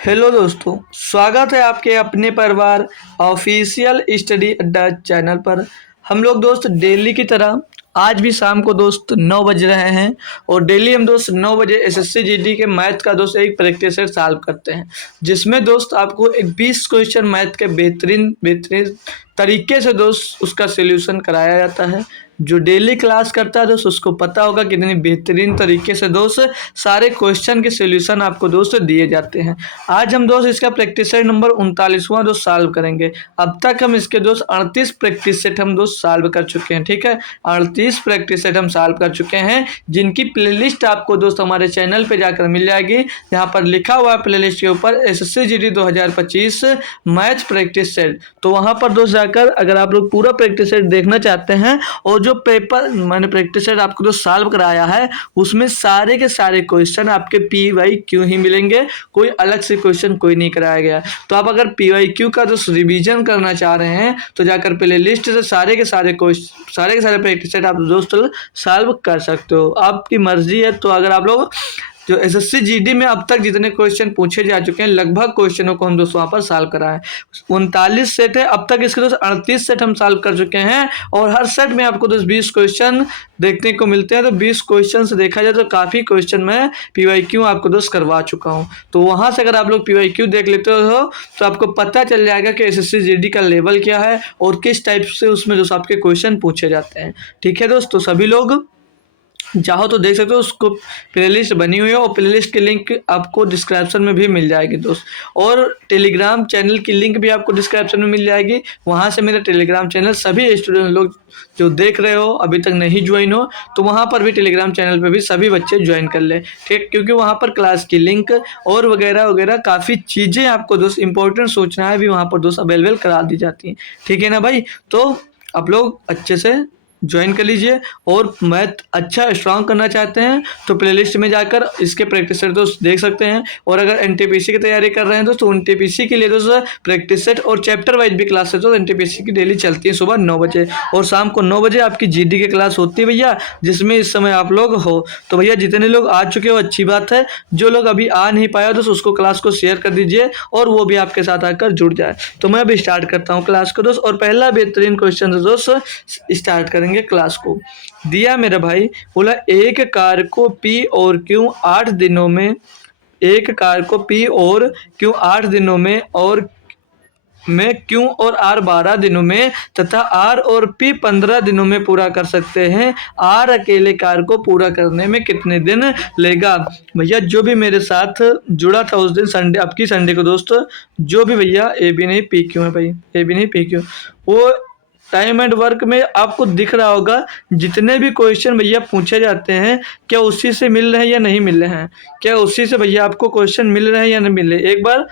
Hello दोस्तों, स्वागत है आपके अपने परिवार ऑफिशियल स्टडी अड्डा चैनल पर। हम लोग दोस्त डेली की तरह आज भी शाम को दोस्त 9 बज रहे हैं और डेली हम दोस्त 9 बजे एसएससी जीडी के मैथ का दोस्त एक प्रैक्टिस सेट सॉल्व करते हैं, जिसमें दोस्त आपको एक 20 क्वेश्चन मैथ के बेहतरीन बेहतरीन तरीके से दोस्त उसका सोल्यूशन कराया जाता है। जो डेली क्लास करता है दोस्त उसको पता होगा कितनी बेहतरीन तरीके से दोस्त सारे क्वेश्चन के सोल्यूशन आपको दोस्त दिए जाते हैं। आज हम दोस्त इसका प्रैक्टिस सेट नंबर 39वां दोस्त सॉल्व करेंगे। अब तक हम इसके दोस्त 38 प्रैक्टिस सेट हम दोस्त सॉल्व कर चुके हैं। ठीक है, 38 प्रैक्टिस सेट हम सॉल्व कर चुके हैं, जिनकी प्लेलिस्ट आपको दोस्त हमारे चैनल पे जाकर मिल जाएगी। यहाँ पर लिखा हुआ है प्लेलिस्ट के ऊपर SSC GD 2025 math practice set. तो वहाँ पर दोस्त जाकर अगर आप लोग पूरा प्रैक्टिस सेट देखना चाहते हैं और जो पेपर मैंने प्रैक्टिस सेट आपको जो सॉल्व कराया है उसमें सारे के सारे क्वेश्चन आपके PYQ ही मिलेंगे, कोई अलग से क्वेश्चन कोई नहीं कराया गया। तो आप अगर PYQ का जो रिवीजन करना चाह रहे हैं तो जाकर पहले लिस्ट से सारे के सारे प्रैक्टिस सेट आप दोस्तों सॉल्व कर सकते हो, आपकी मर्जी है। तो अगर आप लोग जो एसएससी जीडी में अब तक जितने क्वेश्चन पूछे जा चुके हैं लगभग क्वेश्चनों को हम दोस्तों वहाँ पर सॉल्व करा है। 39 सेट है, अब तक इसके दोस्त 38 सेट हम सॉल्व कर चुके हैं और हर सेट में आपको दोस्त 20 क्वेश्चन देखने को मिलते हैं। तो 20 क्वेश्चन से देखा जाए तो काफ़ी क्वेश्चन मैं PYQ आपको दोस्त करवा चुका हूँ। तो वहाँ से अगर आप लोग PYQ देख लेते हो तो आपको पता चल जाएगा कि एसएससी जीडी का लेवल क्या है और किस टाइप से उसमें दोस्त आपके क्वेश्चन पूछे जाते हैं। ठीक है दोस्त, तो सभी लोग चाहो तो देख सकते हो, उसको प्लेलिस्ट बनी हुई है और प्लेलिस्ट की लिंक आपको डिस्क्रिप्शन में भी मिल जाएगी दोस्त। और टेलीग्राम चैनल की लिंक भी आपको डिस्क्रिप्शन में मिल जाएगी। वहाँ से मेरा टेलीग्राम चैनल सभी स्टूडेंट लोग जो देख रहे हो अभी तक नहीं ज्वाइन हो तो वहाँ पर भी टेलीग्राम चैनल पे भी सभी बच्चे ज्वाइन कर ले। ठीक, क्योंकि वहाँ पर क्लास की लिंक और वगैरह वगैरह काफ़ी चीज़ें आपको दोस्त इंपॉर्टेंट सूचनाएं भी वहाँ पर दोस्त अवेलेबल करा दी जाती हैं। ठीक है ना भाई, तो आप लोग अच्छे से ज्वाइन कर लीजिए। और मैथ अच्छा स्ट्रांग करना चाहते हैं तो प्लेलिस्ट में जाकर इसके प्रैक्टिस सेट दोस्त देख सकते हैं। और अगर एनटीपीसी की तैयारी कर रहे हैं दोस्त तो एनटीपीसी के लिए दोस्त प्रैक्टिस सेट और चैप्टर वाइज भी क्लास है तो एनटीपीसी की डेली चलती है सुबह 9 बजे और शाम को 9 बजे आपकी जीडी की क्लास होती है भैया, जिसमें इस समय आप लोग हो। तो भैया जितने लोग आ चुके हो अच्छी बात है, जो लोग अभी आ नहीं पाया दोस्त उसको क्लास को शेयर कर दीजिए और वो भी आपके साथ आकर जुड़ जाए। तो मैं अभी स्टार्ट करता हूँ क्लास को दोस्त और पहला बेहतरीन क्वेश्चन दोस्त स्टार्ट करेंगे क्लास को। दिया मेरा भाई, बोला एक कार को P और Q 8 दिनों में, एक कार को P और Q 8 दिनों में और Q और R 12 दिनों में तथा R और P 15 दिनों में पूरा कर सकते हैं। R अकेले कार को पूरा करने में कितने दिन लेगा। भैया जो भी मेरे साथ जुड़ा था उस दिन संडे, आपकी संडे को दोस्त, जो भी भैया ए बी नहीं PQ है भाई, ए बी नहीं PQ, वो टाइम एंड वर्क में आपको दिख रहा होगा जितने भी क्वेश्चन भैया पूछे जाते हैं क्या उसी से मिल रहे हैं या नहीं मिल रहे हैं, क्या उसी से भैया आपको क्वेश्चन मिल रहे हैं या नहीं मिल रहे। एक बार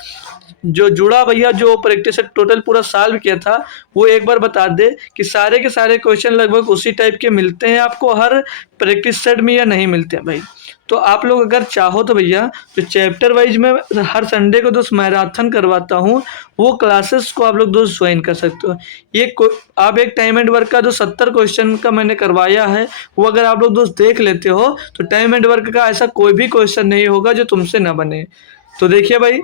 जो जुड़ा भैया जो प्रैक्टिस टोटल पूरा सॉल्व किया था वो एक बार बता दे कि सारे के सारे क्वेश्चन लगभग उसी टाइप के मिलते हैं आपको हर प्रैक्टिस सेट में या नहीं मिलते हैं भाई। तो आप लोग अगर चाहो तो भैया तो चैप्टर वाइज में हर संडे को दोस्त मैराथन करवाता हूँ, वो क्लासेस को आप लोग दोस्त ज्वाइन कर सकते हो। ये आप एक टाइम एंड वर्क का जो 70 क्वेश्चन का मैंने करवाया है वो अगर आप लोग दोस्त देख लेते हो तो टाइम एंड वर्क का ऐसा कोई भी क्वेश्चन नहीं होगा जो तुमसे ना बने। तो देखिए भाई,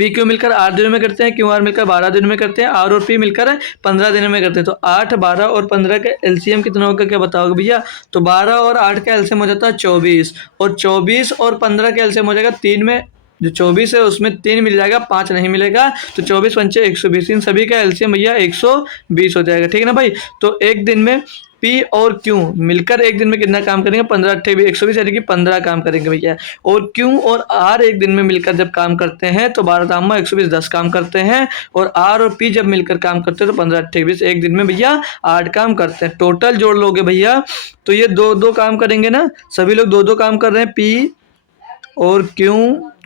PQ मिलकर 8 दिनों में करते हैं, QR मिलकर 12 दिनों में करते हैं, R और P मिलकर 15 दिनों में करते हैं। तो 8, 12 और 15 का LCM कितना होगा क्या बताओगे भैया। तो 12 और 8 का LCM हो जाता है 24 और 24 और 15 का LCM हो जाएगा 3 में, जो 24 है उसमें 3 मिल जाएगा, 5 नहीं मिलेगा। तो 24 पंचे 120, इन सभी का LCM भैया 120 हो जाएगा। ठीक है ना भाई। तो एक दिन में P और Q मिलकर एक दिन में कितना काम करेंगे, 15 28 120 यानी कि 15 काम करेंगे भैया। और Q और R एक दिन में मिलकर जब काम करते हैं तो 12 दामा 120 10 काम करते हैं और R और P जब मिलकर काम करते हैं तो 15 28 एक दिन में भैया 8 काम करते हैं। टोटल जोड़ लोगे भैया तो ये 2-2 काम करेंगे ना, सभी लोग 2-2 काम कर रहे हैं, P और Q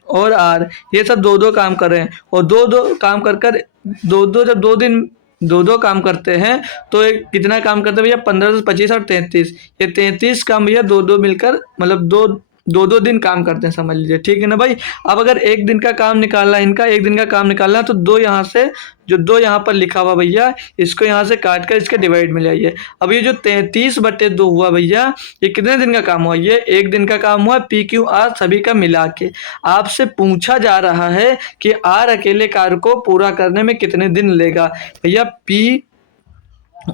और R ये सब 2-2 काम कर रहे हैं और 2-2 काम कर 2-2 जब 2 दिन 2-2 काम करते हैं तो एक कितना काम करते हैं भैया 15 25 और 33, ये 33 काम भैया 2-2 मिलकर मतलब 2 2-2 दिन काम करते हैं, समझ लीजिए, ठीक है ना भाई। अब अगर एक दिन का काम निकालना है इनका, एक दिन का काम निकालना है, तो 2 यहाँ से, जो 2 यहाँ पर लिखा हुआ भैया, इसको यहाँ से काट कर इसके डिवाइड में ले आइए। अब ये जो 33/2 हुआ भैया, ये कितने दिन का काम हुआ? ये एक दिन का काम हुआ, पी क्यू आर सभी का मिला के। आपसे पूछा जा रहा है कि आर अकेले कार्य को पूरा करने में कितने दिन लेगा। भैया पी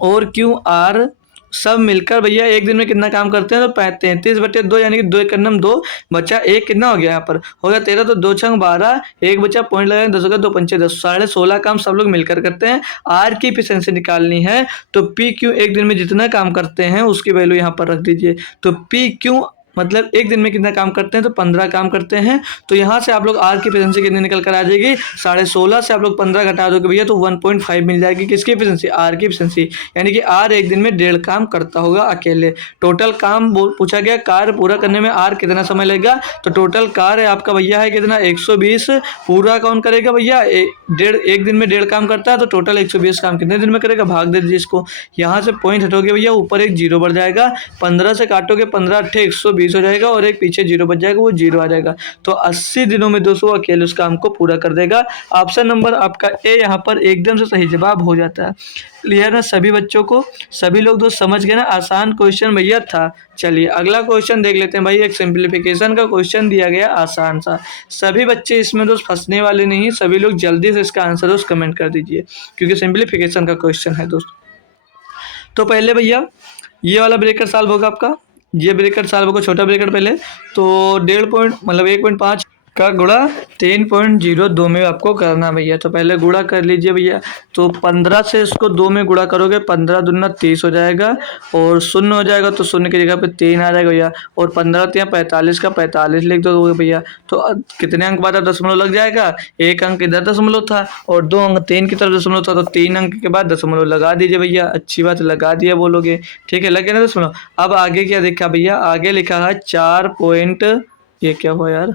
और क्यू आर सब मिलकर भैया एक दिन में कितना काम करते हैं? तो 33/2, यानी कि 2 एक नम 2 बचा 1, कितना हो गया यहाँ पर? हो गया 13, तो 2 छंग 12, 1 बचा, पॉइंट लगाए, 10 हो गया, 2 पंचे 10, 16.5 काम सब लोग मिलकर करते हैं। आर की एफिशिएंसी निकालनी है, तो पी क्यू एक दिन में जितना काम करते हैं उसकी वैल्यू यहाँ पर रख दीजिए। तो पी क्यू मतलब एक दिन में कितना काम करते हैं? तो 15 काम करते हैं। तो यहाँ से आप लोग आर की एफिशिएंसी कितनी निकल कर आ जाएगी? 16.5 से आप लोग 15 घटा दोगे भैया, तो 1.5 मिल जाएगी। किसकी एफिशिएंसी? आर की एफिशिएंसी, यानी कि आर एक दिन में 1.5 काम करता होगा अकेले। टोटल काम पूछा गया, कार्य पूरा करने में आर कितना समय लगेगा? तो टोटल कार्य आपका भैया है कितना? 120। पूरा कौन करेगा भैया? एक दिन में 1.5 काम करता है, तो टोटल 120 काम कितने दिन में करेगा? भाग दे दीजिए इसको। यहाँ से पॉइंट हटोगे भैया, ऊपर एक 0 बढ़ जाएगा, 15 से काटोगे 15 8 120 हो जाएगा, और एक पीछे 0 बच जाएगा, वो 0 आ जाएगा। तो 80 दिनों में दोस्तों अकेले उस काम को पूरा कर देगा। ऑप्शन नंबर आपका ए यहाँ पर एकदम से सही जवाब हो जाता है। क्लियर ना सभी बच्चों को? सभी लोग दोस्त समझ गए ना? आसान क्वेश्चन भैया था। चलिए अगला क्वेश्चन देख लेते हैं भाई। एक सिंप्लीफिकेशन का क्वेश्चन दिया गया आसान सा। सभी बच्चे इसमें दोस्त फंसने वाले नहीं, सभी लोग जल्दी से इसका आंसर दोस्त कमेंट कर दीजिए, क्योंकि सिंप्लीफिकेशन का क्वेश्चन है दोस्त। तो पहले भैया ये वाला ब्रेकर सॉल्व होगा आपका, ये ब्रेकेट सॉल्व होगा, छोटा ब्रेकेट पहले। तो 1.5 पॉइंट मतलब 1.5 का गुणा 3.02 में आपको करना भैया। तो पहले गुणा कर लीजिए भैया। तो 15 से इसको 2 में गुणा करोगे, 15 दूना 30 हो जाएगा, और 0 हो जाएगा, तो 0 की जगह पे 3 आ जाएगा भैया। और 15 तो यहाँ 45 का 45 लिख दोगे भैया। तो कितने अंक बाद दशमलव लग जाएगा? एक अंक इधर दशमलव था, और 2 अंक 3 की तरफ दशमलव था, तो 3 अंक के बाद दशमलव लगा दीजिए भैया। अच्छी बात, लगा दिया बोलोगे, ठीक है, लगे ना दशमलव। अब आगे क्या देखा भैया? आगे लिखा है 4 पॉइंट, ये क्या हुआ यार?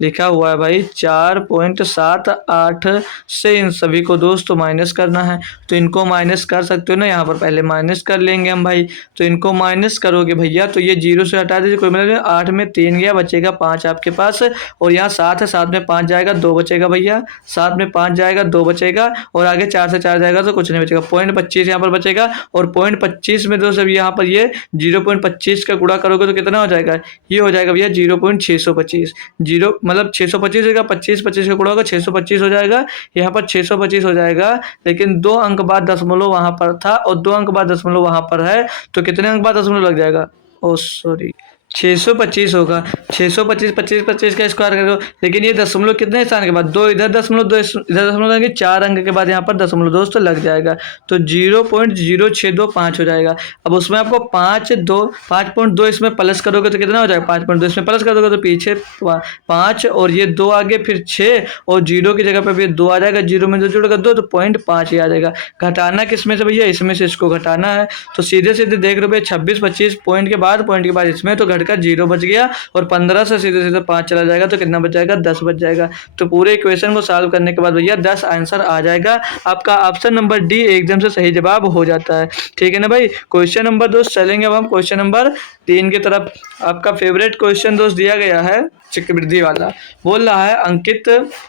लिखा हुआ है भाई 4.78 से इन सभी को दोस्तों माइनस करना है। तो इनको माइनस कर सकते हो ना, यहाँ पर पहले माइनस कर लेंगे हम भाई। तो इनको माइनस करोगे भैया, तो ये 0 से हटा दीजिए, कोई मतलब 8 में 3 गया, बचेगा 5 आपके पास। और यहाँ 7 है, 7 में 5 जाएगा, 2 बचेगा भैया। 7 में 5 जाएगा, 2 बचेगा, और आगे 4 से 4 जाएगा तो कुछ नहीं बचेगा। 0.25 यहाँ पर बचेगा, और 0.25 में दोस्तों यहाँ पर ये 0.25 का गुणा करोगे तो कितना हो जाएगा? ये हो जाएगा भैया 0.625। 0 मतलब 625 होगा, 25 का गुणा होगा, 625 हो जाएगा। यहाँ पर 625 हो जाएगा, लेकिन 2 अंक बाद दशमलव वहां पर था, और 2 अंक बाद दशमलव वहां पर है, तो कितने अंक बाद दशमलव लग जाएगा? ओ सॉरी, 625 होगा। 625 25 का स्क्वायर करो, लेकिन ये दशमलव कितने स्थान के बाद? 2 इधर दशमलव, 2 इधर दशमलव देंगे, 4 अंक के बाद यहाँ पर दशमलव दोस्तों लग जाएगा, तो 0.0625 हो जाएगा। अब उसमें आपको 5.2 इसमें प्लस करोगे तो कितना हो जाएगा? 5.2 इसमें प्लस कर दोगे तो पीछे 5, और ये 2 आगे, फिर 6, और 0 की जगह पर फिर 2 आ जाएगा, 0 में 2 जोड़कर 2, तो 0.5 ही आ जाएगा। घटाना किसमें से भैया? इसमें से इसको घटाना है। तो सीधे सीधे देख रहे हो 26 25 पॉइंट के बाद इसमें, तो का 0 बच गया, और 15 से सीधे सीधे 5 चला जाएगा, तो कितना बच जाएगा? 10 बच जाएगा। तो पूरे इक्वेशन को सॉल्व करने के बाद भैया 10 आंसर आ जाएगा आपका। ऑप्शन नंबर डी एकदम से सही जवाब हो जाता है, ठीक है ना भाई। क्वेश्चन नंबर दोस्त चलेंगे अब हम क्वेश्चन नंबर 3 की तरफ। आपका फेवरेट क्वेश्चन दोस्त दिया गया है चक्रवृद्धि वाला। बोल रहा है अंकित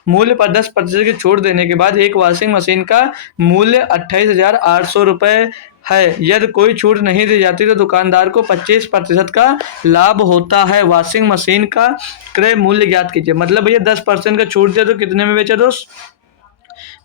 मूल्य पर 10% की छूट देने के बाद एक वॉशिंग मशीन का मूल्य 28,800 रुपए है। यदि कोई छूट नहीं दी जाती तो दुकानदार को 25% का लाभ होता है। वॉशिंग मशीन का क्रय मूल्य ज्ञात कीजिए। मतलब भैया 10% का छूट दिया तो कितने में बेचा दोस्त?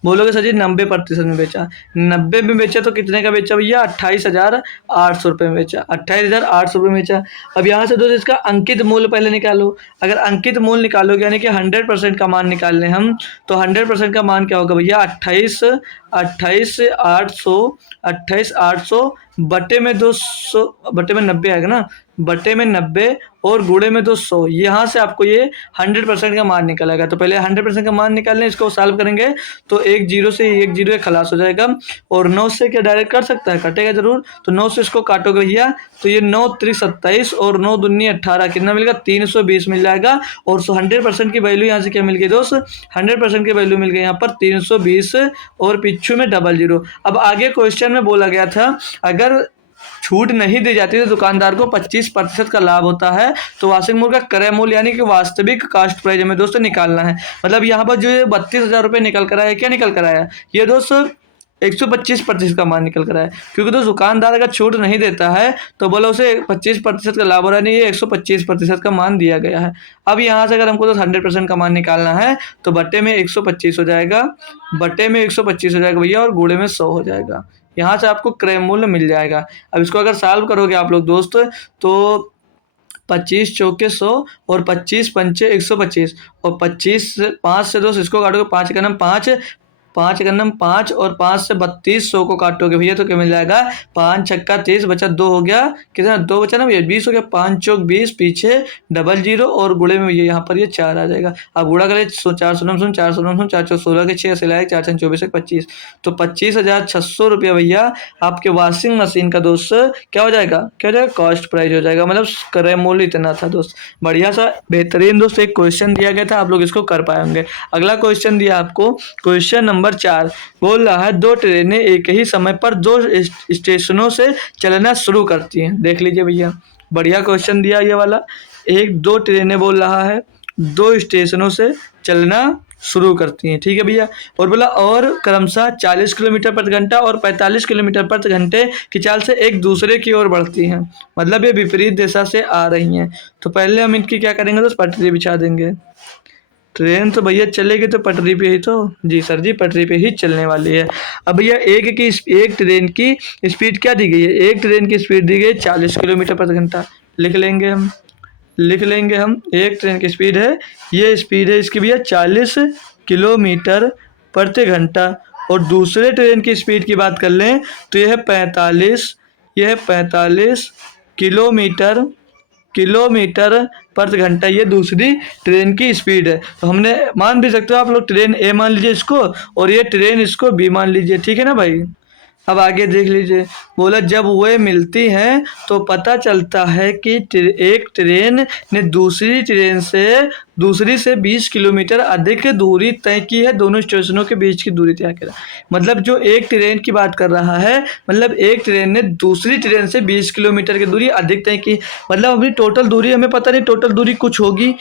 बोलोगे सर जी 90% में बेचा। 90 में बेचा तो कितने का बेचा भैया? 28,800 रुपये में बेचा। 28,800 रुपये में बेचा। अब यहाँ से दोस्त इसका अंकित मूल्य पहले निकालो। अगर अंकित मूल्य निकालोगे यानी कि 100% का मान निकाल लें हम, तो 100% का मान क्या होगा भैया? 28,800 बटे में 200, बटे में 90 आएगा ना, बटे में 90 और गुणे में 200। यहाँ से आपको ये 100% का मान निकलेगा। तो पहले 100% का मान निकालने, इसको सॉल्व करेंगे तो 1 0 से 1 0 खलास हो जाएगा, और 9 से क्या डायरेक्ट कर सकता है? कटेगा जरूर। तो 9 से इसको काटोगे भैया, तो ये 9 3 27 और 9 दूनी 18, कितना मिलेगा? 320 मिल जाएगा। और 100% की वैल्यू यहाँ से क्या मिल गई दोस्त? 100% की वैल्यू मिल गई यहाँ पर 320, और पिछू में 00। अब आगे क्वेश्चन में बोला गया था अगर छूट नहीं दी जाती तो दुकानदार को 25% का लाभ होता है। तो वाशिंग मोड का क्रय मूल्य यानी कि वास्तविक कास्ट प्राइस हमें दोस्तों निकालना है। मतलब यहाँ पर जो 32,000 रुपये निकल कर आया, क्या निकल कर आया, ये दोस्तों 125% का मान निकल कर आया। क्योंकि दोस्त दुकानदार अगर छूट नहीं देता है तो बोला उसे 25% का लाभ हो रहा है, नहीं, ये 125% का मान दिया गया है। अब यहाँ से अगर हमको तो 100% का मान निकालना है तो बट्टे में 125 हो जाएगा, बट्टे में 125 हो जाएगा भैया, और गुणे में 100 हो जाएगा। यहाँ से आपको क्रय मूल्य मिल जाएगा। अब इसको अगर सॉल्व करोगे आप लोग दोस्त तो 25 चौके 100 और 25 पंचे 125 और 25 5 से दोस्त इसको काटोगे, 5 का नाम 5, 5 का नाम 5 और 5 से 3200 को काटोगे भैया तो क्या मिल जाएगा, 5 छक्का 30 बचा 2 हो गया, कितना 2 बचा ना भैया 20 हो गया, 5 चौक 20 पीछे डबल जीरो और गुड़े में ये यहाँ पर ये 4 आ जाएगा। अब गुड़ा करें 4 सोलह 4 सोलह 4 चौक 16 के 6 सिलाए 4 छः 24 25, तो 25,600 रुपया भैया आपके वॉशिंग मशीन का दोस्त क्या हो जाएगा, क्या हो जाएगा, कॉस्ट प्राइस हो जाएगा। मतलब क्रय मूल्य इतना था दोस्त। बढ़िया सा बेहतरीन दोस्त एक क्वेश्चन दिया गया था, आप लोग इसको कर पाएंगे। अगला क्वेश्चन दिया आपको, क्वेश्चन नंबर 4 बोल रहा है 2 ट्रेनें एक ही समय पर 2 स्टेशनों से चलना शुरू करती हैं। देख लीजिए भैया, बढ़िया क्वेश्चन दिया ये वाला। 2 ट्रेनें बोल रहा है 2 स्टेशनों से चलना शुरू करती हैं, ठीक है भैया। और बोला और क्रमशः 40 किलोमीटर प्रति घंटा और 45 किलोमीटर प्रति घंटे की चाल से एक दूसरे की ओर बढ़ती हैं। मतलब ये विपरीत दिशा से आ रही हैं। तो पहले हम इनकी क्या करेंगे, तो पटरी बिछा देंगे। ट्रेन तो भैया चलेगी तो पटरी पे ही, तो जी सर जी पटरी पे ही चलने वाली है। अब भैया एक ट्रेन की स्पीड क्या दी गई है, एक ट्रेन की स्पीड दी गई है 40 किलोमीटर प्रति घंटा। लिख लेंगे हम एक ट्रेन की स्पीड है, ये स्पीड है इसकी भैया 40 किलोमीटर प्रति घंटा। और दूसरे ट्रेन की स्पीड की बात कर लें तो यह है 45 किलोमीटर प्रति घंटा, ये दूसरी ट्रेन की स्पीड है। तो हमने मान भी सकते हो आप लोग, ट्रेन ए मान लीजिए इसको और ये ट्रेन इसको बी मान लीजिए, ठीक है ना भाई। अब आगे देख लीजिए, बोला जब वे मिलती हैं तो पता चलता है कि एक ट्रेन ने दूसरी से 20 किलोमीटर अधिक दूरी तय की है। दोनों स्टेशनों के बीच की दूरी तय करा। मतलब जो एक ट्रेन की बात कर रहा है, मतलब एक ट्रेन ने दूसरी ट्रेन से 20 किलोमीटर की दूरी अधिक तय की। मतलब अपनी टोटल दूरी हमें पता नहीं, टोटल दूरी कुछ होगी।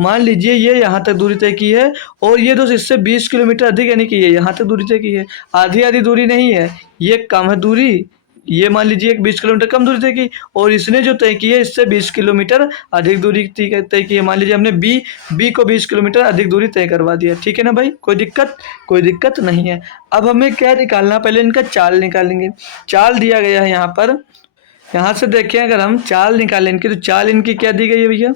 मान लीजिए ये यहाँ तक दूरी तय की है और ये दोस्त इससे 20 किलोमीटर अधिक यानी कि ये यहाँ तक दूरी तय की है। आधी दूरी नहीं है, ये कम है दूरी। ये मान लीजिए 20 किलोमीटर कम दूरी तय की और इसने जो तय की है इससे 20 किलोमीटर अधिक दूरी तय की है। मान लीजिए हमने बी को 20 किलोमीटर अधिक दूरी तय करवा दिया, ठीक है ना भाई। कोई दिक्कत नहीं है। अब हमें क्या निकालना, पहले इनका चाल निकालेंगे। चाल दिया गया है यहाँ पर, यहाँ से देखें अगर हम चाल निकालें इनकी, तो चाल इनकी क्या दी गई है भैया,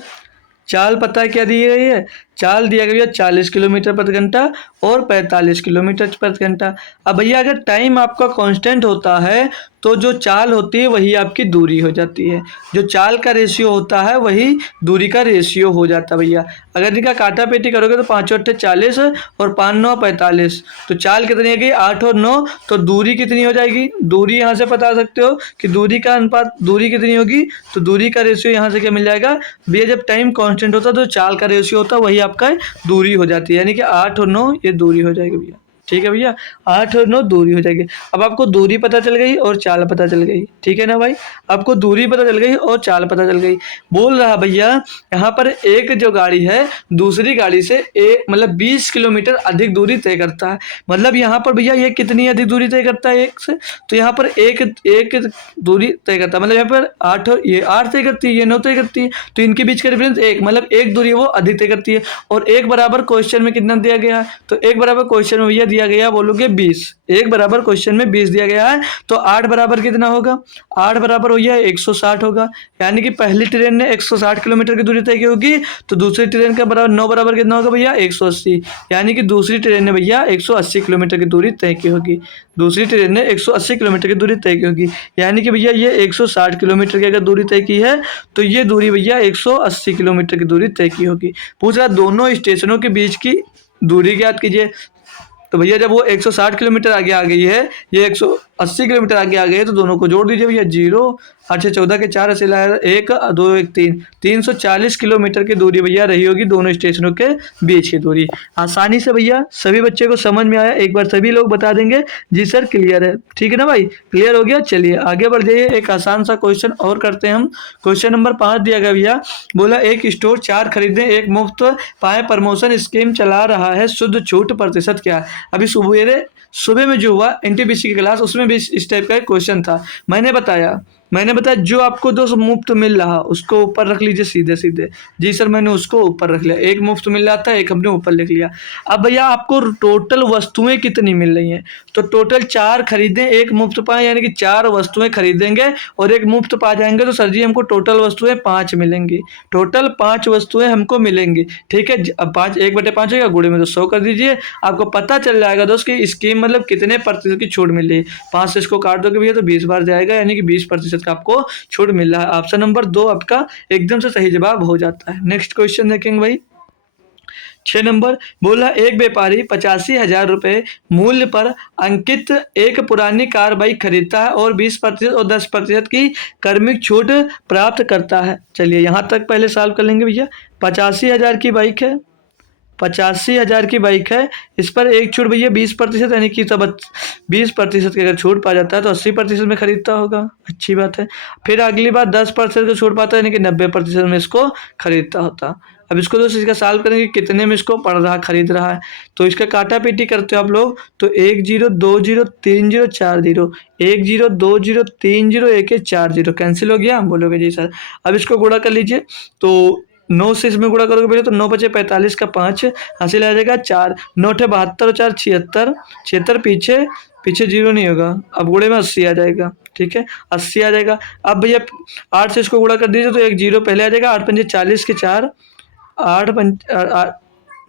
चाल पता है क्या दी गई है, चाल दिया गया 40 किलोमीटर प्रति घंटा और 45 किलोमीटर प्रति घंटा। अब भैया अगर टाइम आपका कांस्टेंट होता है तो जो चाल होती है वही आपकी दूरी हो जाती है। जो चाल का रेशियो होता है वही दूरी का रेशियो हो जाता है भैया। अगर इनका काटा पेटी करोगे तो 5 8 40 और 5 9 45, तो चाल कितनी है गई 8 और 9, तो दूरी कितनी हो जाएगी। दूरी यहाँ से बता सकते हो कि दूरी का अनुपात, दूरी कितनी होगी, तो दूरी का रेशियो यहाँ से क्या मिल जाएगा भैया, जब टाइम कांस्टेंट होता है तो चाल का रेशियो होता है वही आपका दूरी हो जाती है। यानी कि 8 और 9 ये दूरी हो जाएगी भैया, ठीक है भैया, 8 और 9 दूरी हो जाएगी। अब आपको दूरी पता चल गई और चाल पता चल गई, ठीक है ना भाई। आपको दूरी पता चल गई और चाल पता चल गई। बोल रहा भैया यहाँ पर एक जो गाड़ी है दूसरी गाड़ी से मतलब 20 किलोमीटर अधिक दूरी तय करता है। मतलब यहाँ पर भैया ये कितनी अधिक दूरी तय करता है एक से, तो यहाँ पर एक दूरी तय करता है। मतलब यहाँ पर 8 और ये 8 तय करती है, ये 9 तय करती है, तो इनके बीच का डिफरेंस 1, मतलब एक दूरी वो अधिक तय करती है। और एक बराबर क्वेश्चन में कितना दिया गया है, तो एक बराबर क्वेश्चन में भैया दिया गया बोलोगे 20, एक बराबर क्वेश्चन में 20 दिया गया है। तो 8 बराबर कितना होगा, 8 बराबर हो गया 160 होगा। यानी कि पहली ट्रेन ने 160 किलोमीटर की दूरी तय की होगी, तो दूसरी ट्रेन का बराबर 9 बराबर कितना होगा भैया 180। यानी कि दूसरी ट्रेन ने भैया 180 किलोमीटर की दूरी तय की होगी। दूसरी ट्रेन ने 180 किलोमीटर की दूरी तय की होगी। यानी कि भैया ये 160 किलोमीटर की अगर दूरी तय की है तो ये दूरी भैया 180 किलोमीटर की दूरी तय की होगी। पूछ रहा दोनों स्टेशनों के बीच की दूरी ज्ञात कीजिए। तो भैया जब वो 160 किलोमीटर आगे आ गई है, ये 180 किलोमीटर आगे आ गई है, तो दोनों को जोड़ दीजिए भैया। 0 8 14 के 4 ऐसे लाया 1 2 1 3 340 किलोमीटर की दूरी भैया रही होगी दोनों स्टेशनों के बीच की दूरी। आसानी से भैया सभी बच्चे को समझ में आया? एक बार सभी लोग बता देंगे जी सर क्लियर है, ठीक है ना भाई, क्लियर हो गया। चलिए आगे बढ़ जाइए, एक आसान सा क्वेश्चन और करते हैं हम। क्वेश्चन नंबर 5 दिया गया भैया, बोला एक स्टोर 4 खरीदें एक मुफ्त पाए प्रमोशन स्कीम चला रहा है, शुद्ध छूट प्रतिशत क्या है? अभी सुबह में जो हुआ एनटीपीसी की क्लास, उसमें भी इस टाइप का एक क्वेश्चन था। मैंने बताया जो आपको दोस्त मुफ्त मिल रहा उसको ऊपर रख लीजिए सीधे सीधे। जी सर मैंने उसको ऊपर रख लिया, एक मुफ्त मिल रहा था, एक हमने ऊपर लिख लिया। अब भैया आपको टोटल वस्तुएं कितनी मिल रही हैं, तो टोटल 4 खरीदें एक मुफ्त पाए, यानी कि 4 वस्तुएं खरीदेंगे और एक मुफ्त पा जाएंगे, तो सर जी हमको टोटल वस्तुएं 5 मिलेंगी। टोटल 5 वस्तुएं हमको मिलेंगी, ठीक है। अब 5 1/5 होगा, गुणे में तो 100 कर दीजिए, आपको पता चल जाएगा दोस्त कि स्कीम मतलब कितने प्रतिशत की छूट मिल रही है। 5 से इसको काट दोगे भैया तो 20 बार जाएगा, यानी कि 20% का आपको छूट मिल रहा है। ऑप्शन नंबर 2 आपका एकदम से सही जवाब हो जाता है। नेक्स्ट क्वेश्चन देखेंगे भाई, 6 नंबर, बोला एक व्यापारी 85,000 रुपये मूल्य पर अंकित एक पुरानी कार बाइक खरीदता है और 20% और 10% की कर्मिक छूट प्राप्त करता है। चलिए यहाँ तक पहले सॉल्व कर लेंगे भैया। 85,000 की बाइक है, 85,000 की बाइक है, इस पर एक छूट भैया 20%, यानी कि तब 20% की अगर छूट पा जाता है तो 80% में खरीदता होगा, अच्छी बात है। फिर अगली बार 10% का छूट पाता है, यानी कि 90% में इसको खरीदता होता। अब इसको दोस्त इसका सॉल्व करेंगे कितने में इसको पड़ रहा खरीद रहा है, तो इसका काटा पीटी करते हो आप लोग, तो 1 0 2 0 3 0 4 0 1 0 2 0 3 0 1 1 4 0 कैंसिल हो गया, बोलोगे जी सर। अब इसको गुणा कर लीजिए, तो 9 से इसमें गुणा करोगे पहले तो 9 बचे 45 का 5 हासिल आ जाएगा 4, 9 ठे 72 और 4 76, 76 पीछे जीरो नहीं होगा, अब गुणे में 80 आ जाएगा, ठीक है 80 आ जाएगा। अब भैया 8 से इसको गुणा कर दीजिए तो एक जीरो पहले आ जाएगा, 8 पंजे 40 के 4, 8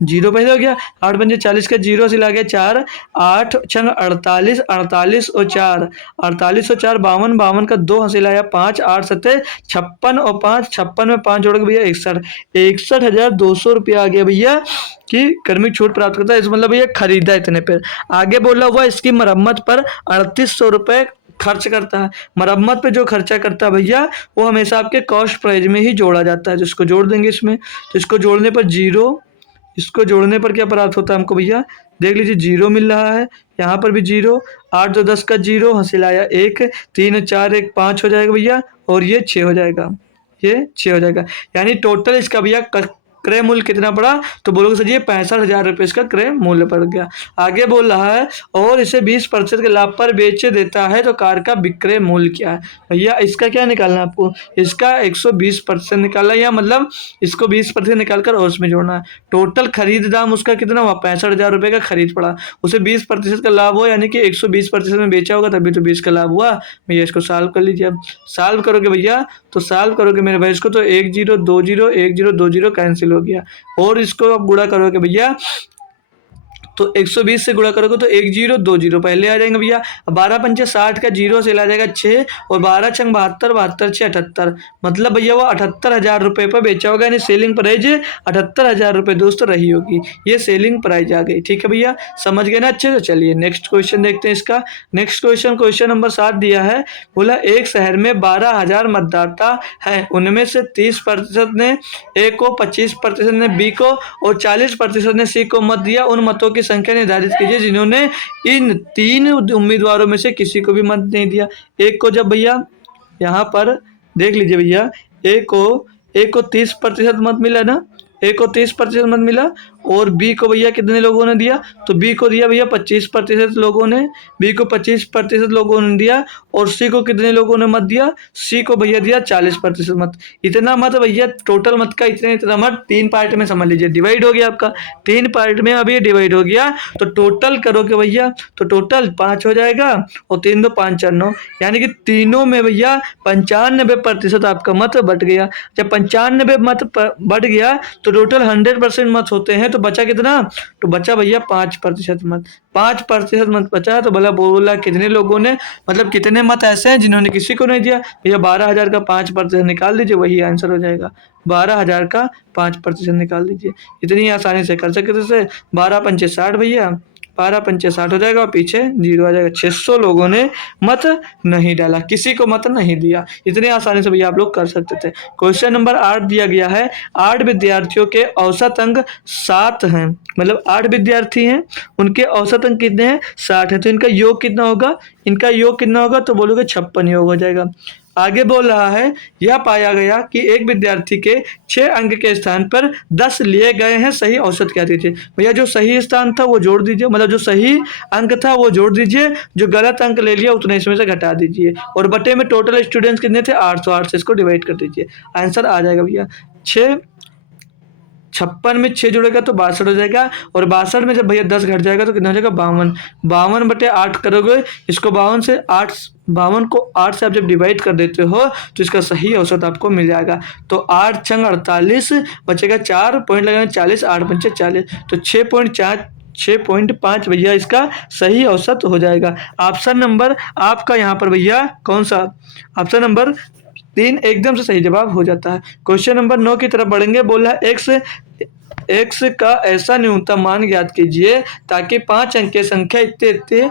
जीरो पहले हो गया, 8 पंजे 40 का जीरो से लगे 4, 8 छंग 48, 48 और 4, 48 और 4 52, 52 का 2 हासिल आया 5, 8 सत्ते 56 और 5, 56 में 5 जोड़ के भैया 61,200 रुपया आ गया भैया कि कर्मिक छूट प्राप्त करता है। इस मतलब भैया खरीदा इतने पर। आगे बोला हुआ इसकी मरम्मत पर 3800 रुपये खर्च करता है। मरम्मत पे जो खर्चा करता है भैया वो हमेशा आपके कॉस्ट प्राइस में ही जोड़ा जाता है, जिसको जोड़ देंगे इसमें, तो इसको जोड़ने पर जीरो, इसको जोड़ने पर क्या प्राप्त होता है हमको भैया, देख लीजिए जीरो मिल रहा है, यहाँ पर भी जीरो, 8 2 10 का जीरो हासिल आया 1, 3 4 1 5 हो जाएगा भैया, और ये 6 हो जाएगा, ये 6 हो जाएगा, यानी टोटल इसका भैया क्रय मूल्य कितना पड़ा, तो बोलोगे सर ये 65,000 रुपये इसका क्रय मूल्य पड़ गया। आगे बोल रहा है और इसे 20% के लाभ पर बेच देता है तो कार का विक्रय मूल्य क्या है। भैया इसका क्या निकालना है आपको, इसका 120% निकालना है, या मतलब इसको 20% निकाल कर और उसमें जोड़ना है। टोटल खरीद दाम उसका कितना हुआ, 65,000 रुपये का खरीद पड़ा, उसे 20% का लाभ हो, यानी कि 120% में बेचा होगा तभी तो 20 का लाभ हुआ। भैया इसको सॉल्व कर लीजिए। अब सॉल्व करोगे भैया, तो सॉल्व करोगे मेरे भाई इसको, तो 1 0 2 0 1 0 2 0 कैंसिल हो गया, और इसको आप गुणा करोगे भैया तो 120 से गुणा करोगे तो 1 0 2 0 पहले आ जाएंगे भैया, 12 पंचे 60 का जीरो से ला जाएगा 6, और 12 छंग 72, 72 6 78, मतलब भैया वो 78,000 रुपये पर बेचा होगा, यानी सेलिंग प्राइज 78,000 रुपये दोस्तों रही होगी, ये सेलिंग प्राइज आ गई। ठीक है भैया, समझ गए ना अच्छे से। चलिए नेक्स्ट क्वेश्चन देखते हैं इसका। नेक्स्ट क्वेश्चन नंबर 7 दिया है, बोला एक शहर में 12,000 मतदाता है, उनमें से 30% ने ए को, 25% ने बी को और 40% ने सी को मत दिया। उन मतों की संख्या निर्धारित कीजिए जिन्होंने इन 3 उम्मीदवारों में से किसी को भी मत नहीं दिया। एक को जब भैया यहाँ पर देख लीजिए भैया, एक को 30% मत मिला ना, ए को 30% मत मिला, और बी को भैया कितने लोगों ने दिया, तो बी को दिया भैया 25% लोगों ने, बी को 25% लोगों ने दिया, और सी को कितने लोगों ने मत दिया, सी को भैया दिया 40% मत। इतना मत भैया, टोटल मत का इतना मत 3 पार्ट में समझ लीजिए, डिवाइड हो गया आपका 3 पार्ट में, अभी डिवाइड हो गया, तो टोटल करोगे भैया तो टोटल 5 हो जाएगा, और 3 2 5 4 9, यानी कि तीनों में भैया 95% आपका मत बट गया। जब 95 मत बढ़ गया तो टोटल 100% मत होते हैं, तो बचा कितना, तो बचा भैया 5% मत, 5% मत बचा, तो बोला कितने लोगों ने, मतलब कितने मत ऐसे हैं जिन्होंने किसी को नहीं दिया। भैया 12,000 का 5% निकाल दीजिए, वही आंसर हो जाएगा, 12,000 का 5% निकाल दीजिए। इतनी आसानी से कर सकते थे। 12 पंचे 60 भैया, 12 पंचे 60 हो जाएगा और पीछे 0 आ जाएगा। 600 लोगों ने मत नहीं डाला, किसी को मत नहीं दिया। इतने आसानी से भैया आप लोग कर सकते थे। क्वेश्चन नंबर 8 दिया गया है, 8 विद्यार्थियों के औसत अंक 7 हैं, मतलब 8 विद्यार्थी हैं, उनके औसत अंक कितने हैं? 60 है। तो इनका योग कितना होगा? इनका योग कितना होगा? तो बोलोगे 56 योग हो जाएगा। आगे बोल रहा है, यह पाया गया कि एक विद्यार्थी के 6 अंक के स्थान पर 10 लिए गए हैं, सही औसत क्या दीजिए। भैया जो सही स्थान था वो जोड़ दीजिए, मतलब जो सही अंक था वो जोड़ दीजिए, जो गलत अंक ले लिया उतने इसमें से घटा दीजिए, और बटे में टोटल स्टूडेंट्स कितने थे? 808 से इसको डिवाइड कर दीजिए, आंसर आ जाएगा भैया 6। 56 में 6 जुड़ेगा तो 62 हो जाएगा, और 62 में जब भैया 10 घट जाएगा तो कितना हो जाएगा? 52। 52 बटे 8 करोगे, इसको 52 से 8, 52 को 8 से आप जब डिवाइड कर देते हो तो इसका सही औसत आपको मिल जाएगा। तो 8 छंग 48 बचेगा 4 पॉइंट लगेगा 40, 8 पंचे 40, तो 6.5 भैया इसका सही औसत हो जाएगा। ऑप्शन नंबर आपका यहाँ पर भैया कौन सा? ऑप्शन नंबर 3 एकदम से सही जवाब हो जाता है। क्वेश्चन नंबर 9 की तरफ बढ़ेंगे। बोला एक्स का ऐसा न्यूनतम मान ज्ञात कीजिए ताकि 5 अंक की संख्या इतने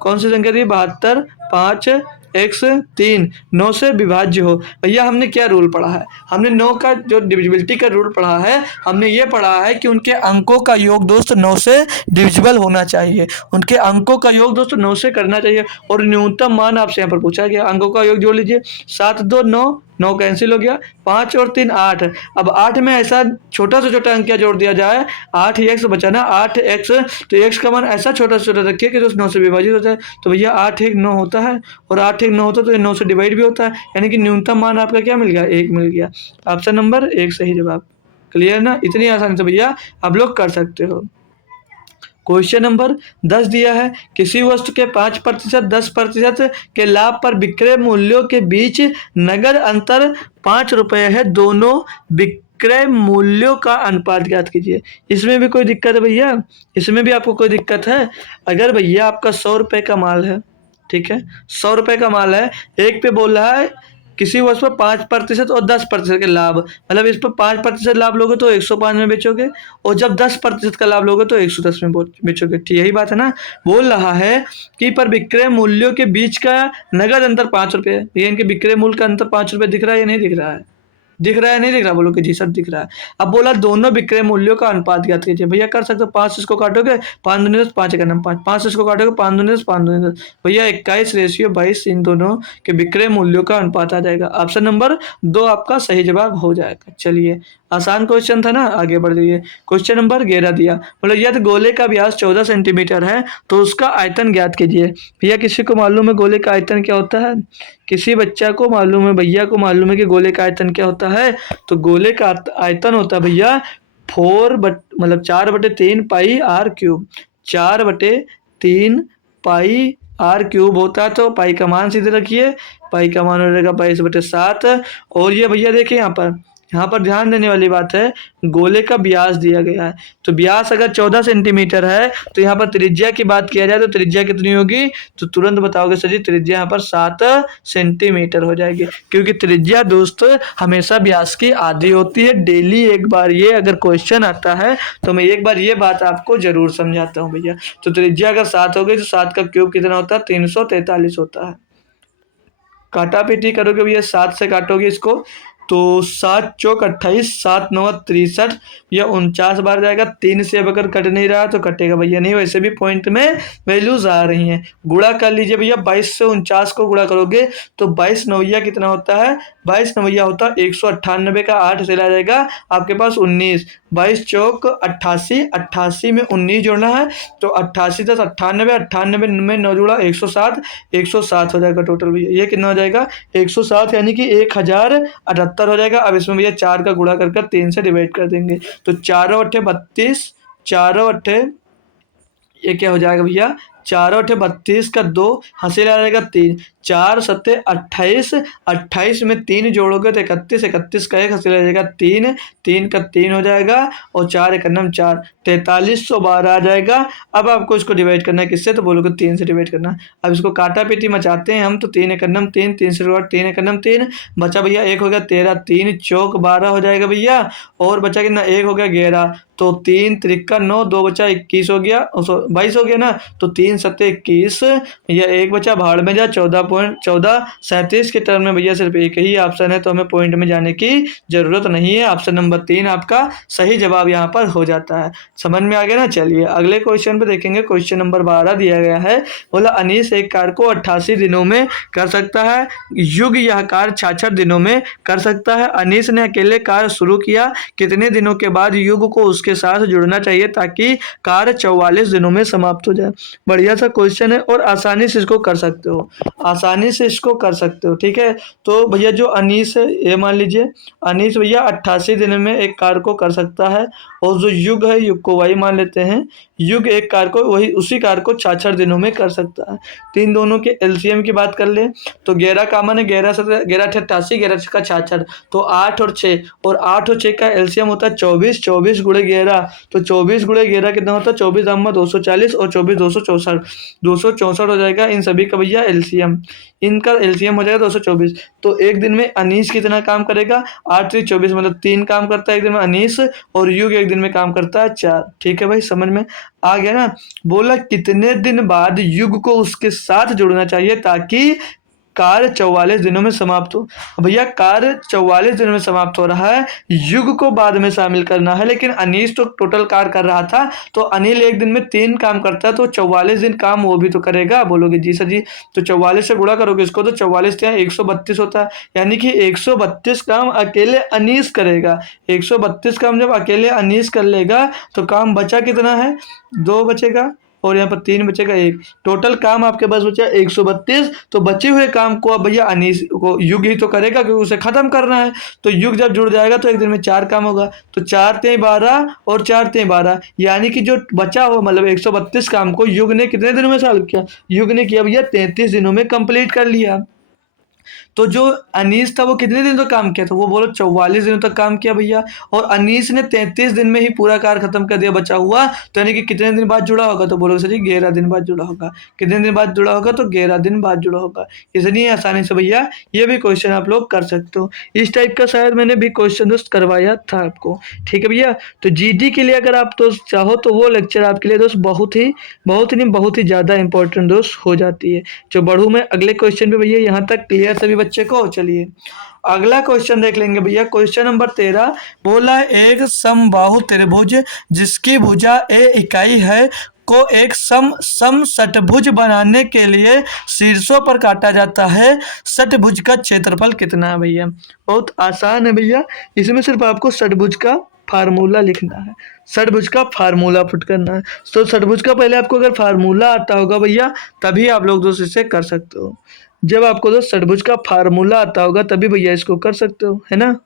कौन सी संख्या थी? 72, 5, x 3 9 से विभाज्य हो। भैया हमने क्या रूल पढ़ा है? हमने 9 का जो डिविजिबिलिटी का रूल पढ़ा है, हमने ये पढ़ा है कि उनके अंकों का योग दोस्त 9 से डिविजिबल होना चाहिए, उनके अंकों का योग दोस्त 9 से करना चाहिए, और न्यूनतम मान आपसे यहाँ पर पूछा गया, अंकों का योग जोड़ लीजिए, 7 2 9, 9 कैंसिल हो गया, 5 और 3 8। अब 8 में ऐसा छोटा से छोटा अंक क्या जोड़ दिया जाए? 8 ही एक्स बचा ना, 8x, तो x का मान ऐसा छोटा से छोटा रखिए कि जो 9 से विभाजित हो जाए। तो भैया 8 1 9 होता है, और 8 1 9 होता है तो ये 9 से डिवाइड भी होता है, यानी कि न्यूनतम मान आपका क्या मिल गया? 1 मिल गया। ऑप्शन नंबर 1 सही जवाब। क्लियर ना? इतनी आसानी से भैया आप लोग कर सकते हो। क्वेश्चन नंबर 10 दिया है, किसी वस्तु के 5%, 10% के लाभ पर विक्रय मूल्यों के बीच नगद अंतर 5 रुपये है, दोनों विक्रय मूल्यों का अनुपात ज्ञात कीजिए। इसमें भी कोई दिक्कत है भैया? इसमें भी आपको कोई दिक्कत है? अगर भैया आपका 100 रुपये का माल है, ठीक है, 100 रुपये का माल है, एक पे बोल रहा है किसी वस्तु पर 5% और 10% के लाभ, मतलब इस पर 5% लाभ लोगे तो 105 में बेचोगे, और जब 10% का लाभ लोगे तो 110 में बेचोगे। ठीक यही बात है ना? बोल रहा है कि पर विक्रय मूल्यों के बीच का नगद अंतर 5 रुपये है। ये इनके विक्रय मूल्य का अंतर 5 रुपये दिख रहा है या नहीं दिख रहा है? दिख रहा है नहीं दिख रहा? बोलो कि जी सर दिख रहा है। अब बोला दोनों विक्रय मूल्यों का अनुपात ज्ञात कीजिए। भैया कर सकते हो, 5 इसको काटोगे 5 दूनी 10, 5 का नाम 5, 5 इसको काटोगे 5 दूनी 10, 5 दूनी 10, भैया 21:22 इन दोनों के विक्रय मूल्यों का अनुपात आ जाएगा। ऑप्शन नंबर 2 आपका सही जवाब हो जाएगा। चलिए आसान क्वेश्चन था ना, आगे बढ़ जाइए। क्वेश्चन नंबर 11 दिया, बोले यदि गोले का व्यास 14 सेंटीमीटर है तो उसका आयतन ज्ञात कीजिए। भैया किसी को मालूम है गोले का आयतन क्या होता है? किसी बच्चा को मालूम है, भैया को मालूम है कि गोले का आयतन क्या होता है? तो गोले का आयतन होता है भैया 4/3 pi r cube, 4/3 pi r cube होता है। तो पाई का मान सीधे रखिए, पाई का मान हो जाएगा 22/7। और ये भैया देखिए यहाँ पर ध्यान देने वाली बात है, गोले का व्यास दिया गया है, तो व्यास अगर 14 सेंटीमीटर है तो यहाँ पर त्रिज्या की बात किया जाए तो त्रिज्या कितनी होगी? तो तुरंत बताओगे सर जी त्रिज्या यहाँ पर 7 सेंटीमीटर हो जाएगी, क्योंकि त्रिज्या दोस्त हमेशा व्यास की आधी होती है। डेली एक बार ये अगर क्वेश्चन आता है तो मैं एक बार ये बात आपको जरूर समझाता हूँ भैया। तो त्रिज्या अगर 7 हो गई तो 7 का क्यूब कितना होता है? 343 होता है। काटा पीटी करोगे भैया, 7 से काटोगे इसको तो 7 चौक 28, 7 9 63, यह 49 बार जाएगा। 3 से अब अगर कट नहीं रहा तो कटेगा भैया नहीं, वैसे भी पॉइंट में वैल्यूज आ रही हैं। गुणा कर लीजिए भैया, 22 से 49 को गुणा करोगे तो 22 नवैया कितना होता है? 22 नवैया होता है 198 का 8 से ला जाएगा आपके पास 19, 22 चौक 88, 88 में 19 जोड़ना है तो 88 10 98, 98 में 9 जोड़ा 107, 107 हो जाएगा टोटल भैया। ये कितना हो जाएगा? 107, यानी कि 1078 हो जाएगा। अब इसमें भैया 4 का गुणा कर 3 से डिवाइड कर देंगे तो 4 अट्ठे 32, 4 अट्ठे ये क्या हो जाएगा भैया 4 8 32 का 2 हासिल आ जाएगा 3, 4 7 28, 28 में 3 जोड़ोगे तो 31, 31 का 1 हासिल आ जाएगा 3, 3 का 3 हो जाएगा और 4 1 9 4, 4312 आ जाएगा। अब आपको इसको डिवाइड करना है किससे, तो बोलोगे 3 से डिवाइड करना। अब इसको काटा पीटी मचाते हैं हम, तो 3 1 9 3, 3 से 3 1 9 3, बचा भैया 1 हो गया 13, 3 चौक 12 हो जाएगा भैया, और बचा कितना 1 हो गया 11, तो 3 त्रिका 9, 2 बचा 21 हो गया, 22 हो गया ना, तो 3 7 21, भैया 1 बचा भाड़ में जा 14.14, 37 के टर्म में भैया सिर्फ एक ही ऑप्शन है, तो हमें पॉइंट में जाने की जरूरत नहीं है। ऑप्शन नंबर 3 आपका सही जवाब यहाँ पर हो जाता है। समझ में आ गया ना। चलिए अगले क्वेश्चन पे देखेंगे। क्वेश्चन नंबर 12 दिया गया है, बोला अनीस एक कार को 88 दिनों में कर सकता है, युग यह कार 66 दिनों में कर सकता है। अनीस ने अकेले कार शुरू किया, कितने दिनों के बाद युग को उसके साथ जुड़ना चाहिए ताकि कार 44 दिनों में समाप्त हो जाए। बढ़िया सा क्वेश्चन है और आसानी से इसको कर सकते हो, आसानी से इसको कर सकते हो। ठीक है, तो भैया जो अनीस है, ये मान लीजिए अनीस भैया 88 दिन में एक कार को कर सकता है, और जो युग है, युग को वही मान लेते हैं, युग एक कार को वही उसी कार को 66 दिनों में कर सकता है। तीन दोनों के एलसीएम की बात कर ले तो 11 कामन है, 11 17 11 88, 11 का 66, तो 8 और 6, और 8 और 6 का एलसीएम होता है 24, 24 गुणे 11, तो 24 गुणे 11 कितना होता है 24 दाम 240, और 24 264, 264 हो जाएगा इन सभी का भैया एलसीएम। इनका एलसीएम हो जाएगा 224। तो एक दिन में अनीस कितना काम करेगा, 8 3 24, मतलब 3 काम करता है एक दिन में अनीस, और युग एक दिन में काम करता है 4। ठीक है भाई, समझ में आ गया ना। बोला कितने दिन बाद युग को उसके साथ जुड़ना चाहिए ताकि कार 44 दिनों में समाप्त हो। भैया कार 44 दिनों में समाप्त हो रहा है, युग को बाद में शामिल करना है, लेकिन अनीस तो टोटल कार कर रहा था, तो अनिल एक दिन में 3 काम करता है, तो 44 दिन काम वो भी तो करेगा। बोलोगे जी सर जी, तो 44 से गुणा करोगे इसको तो 44 क्या 132 होता है, यानी कि 132 काम अकेले अनीस करेगा। 132 काम जब अकेले अनीस कर लेगा तो काम बचा कितना है, 2 बचेगा, और यहाँ पर 3 बचेगा 1, टोटल काम आपके पास बचा 132। तो बचे हुए काम को अब भैया अनीस को युग ही तो करेगा क्योंकि उसे खत्म करना है। तो युग जब जुड़ जाएगा तो एक दिन में 4 काम होगा, तो 4 3 12 और 4 3 12, यानी कि जो बचा हो मतलब 132 काम को युग ने कितने दिनों में सॉल्व किया, युग ने किया भैया 33 दिनों में कंप्लीट कर लिया। तो जो अनीस था वो कितने दिन तक काम किया था, वो बोलो 44 दिनों तक काम किया भैया, और अनीस ने 33 दिन में ही पूरा कार खत्म कर दिया बचा हुआ, तो यानी कि कितने दिन बाद जुड़ा होगा, तो बोलो सर जी 11 दिन बाद जुड़ा होगा। कितने दिन बाद जुड़ा होगा, तो 11 दिन बाद जुड़ा होगा। इसलिए आसानी से भैया ये भी क्वेश्चन आप लोग कर सकते हो। इस टाइप का शायद मैंने भी क्वेश्चन दोस्त करवाया था आपको। ठीक है भैया, तो जीडी के लिए अगर आप दोस्त चाहो तो वो लेक्चर आपके लिए दोस्त बहुत ही बहुत ही ज़्यादा इंपॉर्टेंट दोस्त हो जाती है। जो बढ़ू मैं अगले क्वेश्चन पे भैया, यहाँ तक क्लियर सभी बच्चे को। चलिए अगला क्वेश्चन देख लेंगे भैया। क्वेश्चन नंबर 13 बोला है एक समबाहु त्रिभुज जिसकी भुजा ए इकाई है को एक सम षटभुज बनाने के लिए शीर्षों पर काटा जाता है, षटभुज का क्षेत्रफल कितना है भैया। बहुत आसान है भैया, इसमें सिर्फ आपको षटभुज का फार्मूला लिखना है, षटभुज का फार्मूला पुट करना है। तो षटभुज का पहले आपको अगर फार्मूला आता होगा भैया तभी आप लोग दोस्त इसे कर सकते हो। जब आपको दोस्त षटभुज का फार्मूला आता होगा तभी भैया इसको कर सकते हो, है ना।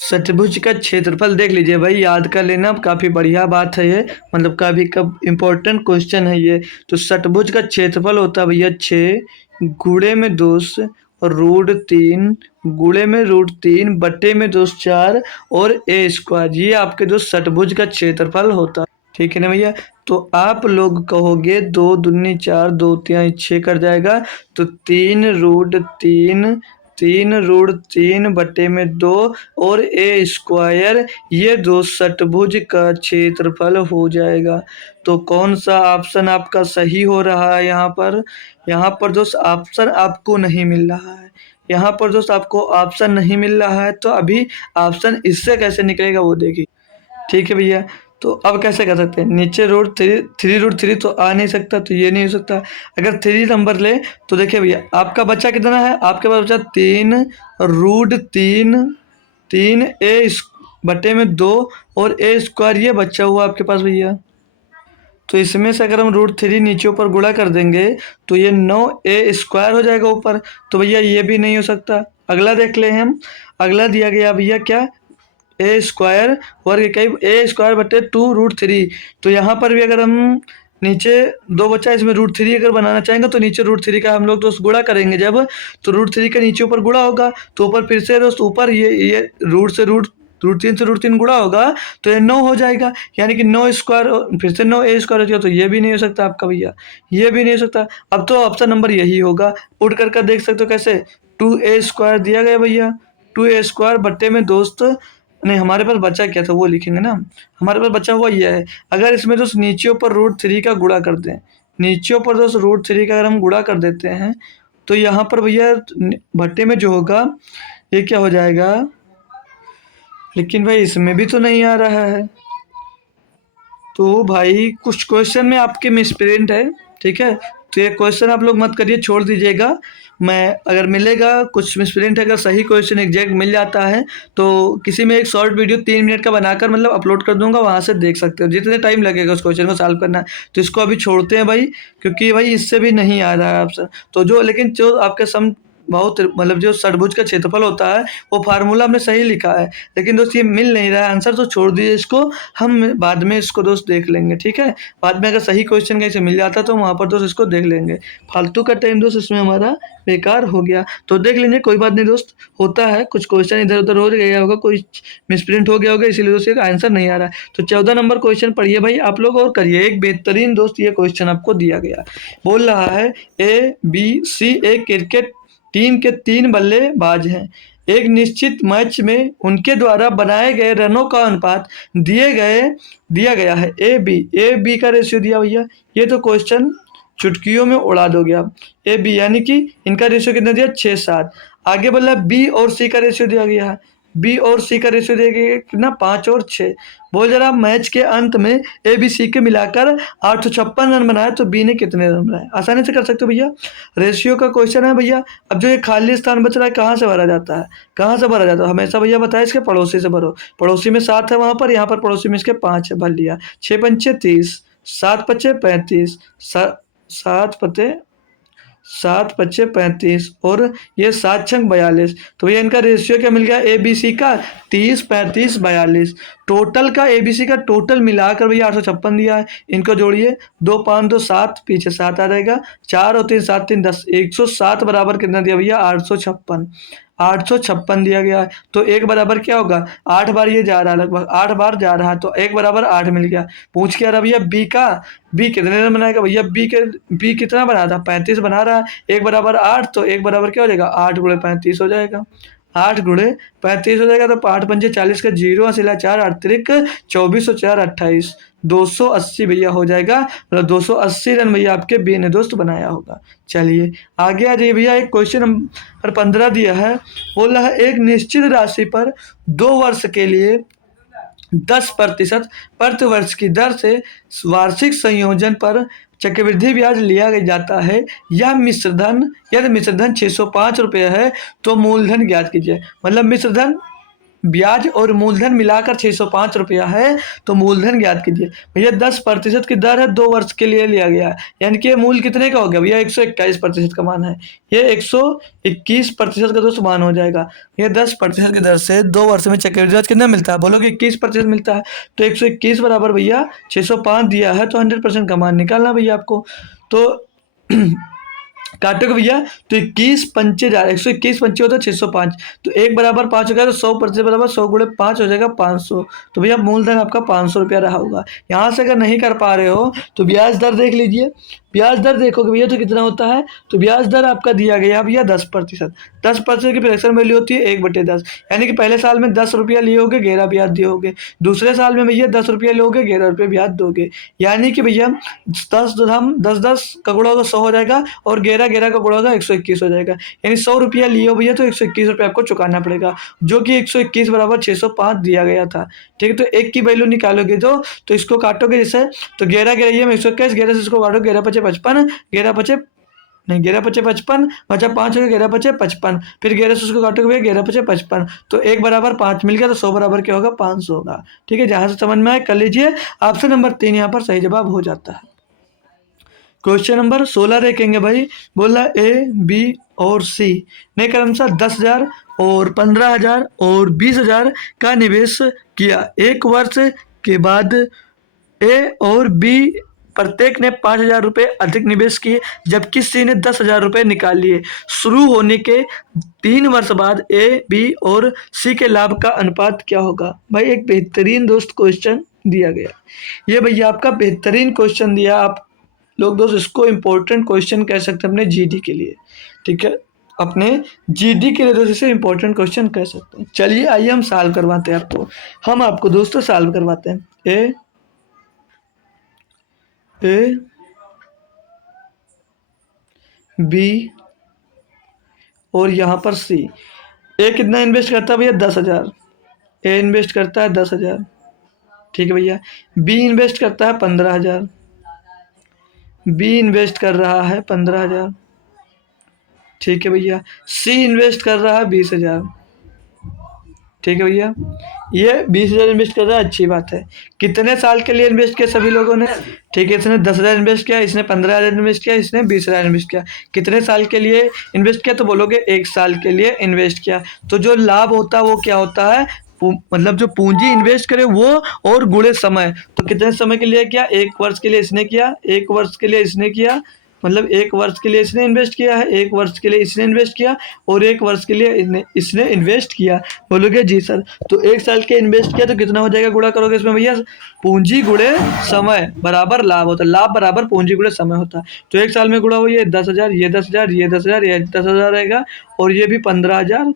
षटभुज का क्षेत्रफल देख लीजिए भाई, याद कर लेना, काफ़ी बढ़िया बात है ये, मतलब काफ़ी कब इम्पोर्टेंट क्वेश्चन है ये। तो षटभुज का क्षेत्रफल होता है भैया 6 गुणे में 2 और रूट 3 गुणे में रूट 3 बटे में 2 4 और ए स्क्वायर, ये आपके दोस्त षटभुज का क्षेत्रफल होता है। ठीक है ना भैया। तो आप लोग कहोगे 2 दूनी 4, 2 3 6 कर जाएगा, तो 3 रूट 3 3 रूट 3 बटे में 2 और ए स्क्वायर, ये दो षटभुज का क्षेत्रफल हो जाएगा। तो कौन सा ऑप्शन आपका सही हो रहा है यहाँ पर, यहाँ पर दोस्त ऑप्शन आपको नहीं मिल रहा है, यहाँ पर दोस्त आपको ऑप्शन नहीं मिल रहा है, तो अभी ऑप्शन इससे कैसे निकलेगा वो देखिए। ठीक है भैया, तो अब कैसे कर सकते हैं, नीचे रूट थ्री तो आ नहीं सकता, तो ये नहीं हो सकता। अगर 3 नंबर ले तो देखिए भैया आपका बच्चा कितना है, आपके पास बचा 3 रूट 3 ए बटे में 2 और ए स्क्वायर, ये बचा हुआ आपके पास भैया। तो इसमें से अगर हम रूट 3 नीचे ऊपर गुणा कर देंगे तो ये 9 ए स्क्वायर हो जाएगा ऊपर, तो भैया ये भी नहीं हो सकता। अगला देख ले हम, अगला दिया गया भैया क्या, ए स्क्वायर वर्ग इकाई ए स्क्वायर बटे 2 रूट 3, तो यहाँ पर भी अगर हम नीचे दो बचा, इसमें √3 अगर बनाना चाहेंगे तो नीचे √3 का हम लोग दोस्त गुणा करेंगे जब, तो √3 का नीचे ऊपर गुणा होगा, तो ऊपर फिर से दोस्त ऊपर ये √3 से √3 गुणा होगा तो ये 9 हो जाएगा, यानी कि 9 स्क्वायर, फिर से 9a² हो जाएगा, तो ये भी नहीं हो सकता आपका भैया, ये भी नहीं हो सकता। अब तो ऑप्शन नंबर यही होगा, उठ कर देख सकते हो कैसे, 2a² दिया गया भैया, 2a² बट्टे में दोस्त, नहीं हमारे पास बचा क्या था वो लिखेंगे ना, हमारे पास बचा हुआ ये है। अगर इसमें दोस्त नीचे ऊपर √3 का गुणा कर दें, नीचे ऊपर दोस्त √3 का अगर हम गुणा कर देते हैं तो यहाँ पर भैया भट्टे में जो होगा ये क्या हो जाएगा, लेकिन भाई इसमें भी तो नहीं आ रहा है। तो भाई कुछ क्वेश्चन में आपके मिसप्रिंट है, ठीक है, तो ये क्वेश्चन आप लोग मत करिए, छोड़ दीजिएगा। मैं अगर मिलेगा कुछ मिसप्रिंट है, अगर सही क्वेश्चन एग्जैक्ट मिल जाता है तो किसी में एक शॉर्ट वीडियो 3 मिनट का बनाकर मतलब अपलोड कर दूंगा, वहाँ से देख सकते हो जितने टाइम लगेगा उस क्वेश्चन को सॉल्व करना। तो इसको अभी छोड़ते हैं भाई, क्योंकि भाई इससे भी नहीं आ रहा है आपसे। तो जो लेकिन जो आपके सम बहुत मतलब जो षटभुज का क्षेत्रफल होता है वो फार्मूला हमने सही लिखा है, लेकिन दोस्त ये मिल नहीं रहा है आंसर, तो छोड़ दीजिए इसको, हम बाद में इसको दोस्त देख लेंगे, ठीक है। बाद में अगर सही क्वेश्चन कहीं से मिल जाता तो वहाँ पर दोस्त इसको देख लेंगे। फालतू का टाइम दोस्त इसमें हमारा बेकार हो गया, तो देख लेंगे, कोई बात नहीं दोस्त, होता है कुछ क्वेश्चन इधर उधर हो गया होगा, कोई मिसप्रिंट हो गया होगा, इसीलिए दोस्त इसका आंसर नहीं आ रहा है। तो 14 नंबर क्वेश्चन पढ़िए भाई आप लोग और करिए, एक बेहतरीन दोस्त ये क्वेश्चन आपको दिया गया, बोल रहा है ABC एक क्रिकेट टीम के 3 बल्लेबाज हैं, एक निश्चित मैच में उनके द्वारा बनाए गए रनों का अनुपात दिया गया है, ए बी का रेशियो दिया भैया, ये तो क्वेश्चन चुटकियों में उड़ा दोगे आप। ए बी यानी कि इनका रेशियो कितना दिया, 6-7। आगे बोला बी और सी का रेशियो दिया गया है, बी और सी का रेशियो दिया गया कितना, 5 और 6। बोल जरा मैच के अंत में ए बी सी के मिलाकर 856 रन बनाए तो बी ने कितने रन बनाए, आसानी से कर सकते हो भैया, रेशियो का क्वेश्चन है भैया। अब जो ये खाली स्थान बच रहा है कहाँ से भरा जाता है, कहाँ से भरा जाता है, हमेशा भैया बताया इसके पड़ोसी से भरो, पड़ोसी में 7 है वहाँ पर, यहाँ पर पड़ोसी में इसके 5 है, भर लिया, 6 पंचे 30, 7 पचे 35, 7 पचे 35 और ये 7 छंग 42, तो भैया इनका रेशियो क्या मिल गया ए बी सी का, 30 35 42, टोटल का ए बी सी का टोटल मिलाकर भैया 856 दिया है। इनको जोड़िए, 2 5 2 7, पीछे 7 आ जाएगा, 4 और 3 7 3 10, 107 बराबर कितना दिया भैया, 856 दिया गया है। तो एक बराबर क्या होगा, 8 बार ये जा रहा है, लगभग 8 बार जा रहा है, तो एक बराबर 8 मिल गया। पूछ क्या रहा भैया बी का, बी कितने रन बनाएगा भैया, बी कितना बना था, 35 बना रहा है, एक बराबर 8, तो एक बराबर क्या हो जाएगा, 8 गुणे 35 हो जाएगा, 8 गुणे 35 हो जाएगा, तो 8 पंजे 40 का 0 सिला 4 8 24 और 4 28, 280 भैया हो जाएगा, मतलब 280 रन भैया आपके बी ने दोस्त बनाया होगा। चलिए आगे आ जाइए भैया, एक क्वेश्चन नंबर 15 दिया है, बोल रहा है एक निश्चित राशि पर 2 वर्ष के लिए 10% प्रति वर्ष की दर से वार्षिक संयोजन पर चक्रवृद्धि ब्याज लिया जाता है, यह मिश्रधन, यदि मिश्रधन 605 रुपये है तो मूलधन ज्ञात कीजिए। मतलब मिश्रधन ब्याज और मूलधन मिलाकर 605 रुपया है, तो मूलधन ज्ञात कीजिए। भैया 10% की दर है, 2 वर्ष के लिए लिया गया है, यानी कि मूल कितने का हो गया भैया, 121% का मान है, ये 121% का दोस्त मान हो जाएगा। ये 10% की दर से 2 वर्ष में चक्रवृद्धि ब्याज कितना मिलता है, बोलोगे 21% मिलता है, तो 121 बराबर भैया 605 दिया है, तो 100% का मान निकालना भैया आपको। तो काटोगे भैया, तो 21 पंचे 121 पंचे होता है 605, तो 1 बराबर 5 हो गया, तो 100% बराबर 100 गुणे 5 हो जाएगा 500, तो भैया मूलधन आपका 500 रुपया रहा होगा। यहाँ से अगर नहीं कर पा रहे हो तो ब्याज दर देख लीजिए, ब्याज दर देखोगे भैया तो कितना होता है, तो ब्याज दर आपका दिया गया भैया 10%, 10% की फ्रैक्शन वैल्यू होती है 1/10, यानी कि पहले साल में 10 रुपया लिए होगे 11 ब्याज दिए, दूसरे साल में भैया 10 रुपया लोगे 11 रुपये ब्याज दोगे, यानी कि भैया 10 का गुणा होगा 100 हो जाएगा, और 11 का गुणा होगा 121 हो जाएगा, यानी 100 रुपया लिए हो भैया तो 121 रुपये आपको चुकाना पड़ेगा, जो कि 121 बराबर 605 दिया गया था। ठीक है, तो एक की वैल्यू निकालोगे तो इसको काटोगे जैसे, तो 11 ये में 121, 11 से इसको काटो, 11 पचे 55, 11 पचे 55, बचा 5 हो गया, 11 पचे 55, फिर 11 से उसको काटोगे भैया 11 पचे 55, तो 1 बराबर 5 मिल गया, तो 100 बराबर क्या होगा, 500 होगा। ठीक है, जहां से समझ में आए कर लीजिए। ऑप्शन नंबर 3 यहाँ पर सही जवाब हो जाता है। क्वेश्चन नंबर 16 देखेंगे भाई, बोला ए बी और सी ने क्रमशः 10,000 और 15,000 और 20,000 का निवेश किया, एक वर्ष के बाद ए और बी प्रत्येक ने 5,000 रुपये अधिक निवेश किए, जबकि सी ने 10,000 रुपये निकाल लिए। शुरू होने के 3 वर्ष बाद ए, बी और सी के लाभ का अनुपात क्या होगा? भाई एक बेहतरीन दोस्त क्वेश्चन दिया गया। ये भैया आपका बेहतरीन क्वेश्चन दिया। आप लोग दोस्त इसको इम्पोर्टेंट क्वेश्चन कह सकते हैं अपने जीडी के लिए, ठीक है, अपने जीडी के लिए दोस्त इसे इम्पोर्टेंट क्वेश्चन कह सकते हैं। चलिए आइए हम सॉल्व करवाते हैं आपको, हम आपको दोस्तों सॉल्व करवाते हैं। ए बी और यहाँ पर सी। ए कितना इन्वेस्ट करता है भैया? 10,000। ए इन्वेस्ट करता है 10,000, ठीक है भैया। बी इन्वेस्ट करता है 15,000। बी इन्वेस्ट कर रहा है 15,000, ठीक है भैया। सी इन्वेस्ट कर रहा है 20,000, ठीक है भैया। ये 20,000 इन्वेस्ट कर रहा है, अच्छी बात है। कितने साल के लिए इन्वेस्ट किया सभी लोगों ने? ठीक है, इसने 10,000 इन्वेस्ट किया, इसने 15,000 इन्वेस्ट किया, इसने 20,000 इन्वेस्ट किया। कितने साल के लिए इन्वेस्ट किया? तो बोलोगे 1 साल के लिए इन्वेस्ट किया। तो जो लाभ होता है वो क्या होता है? मतलब जो पूंजी इन्वेस्ट करे वो और गुणे समय। तो कितने समय के लिए किया? 1 वर्ष के लिए इसने किया, 1 वर्ष के लिए इसने किया, मतलब 1 वर्ष के लिए इसने इन्वेस्ट किया है, 1 वर्ष के लिए इसने इन्वेस्ट किया और 1 वर्ष के लिए इसने इन्वेस्ट किया। बोलोगे जी सर, तो 1 साल के इन्वेस्ट किया तो कितना हो जाएगा? गुणा करोगे इसमें भैया, पूंजी गुणे समय बराबर लाभ होता है, लाभ बराबर पूंजी गुणे समय होता है। तो 1 साल में गुणा हुआ, ये 10,000, ये 10,000, ये 10,000, ये 10,000 रहेगा और ये भी 15,000,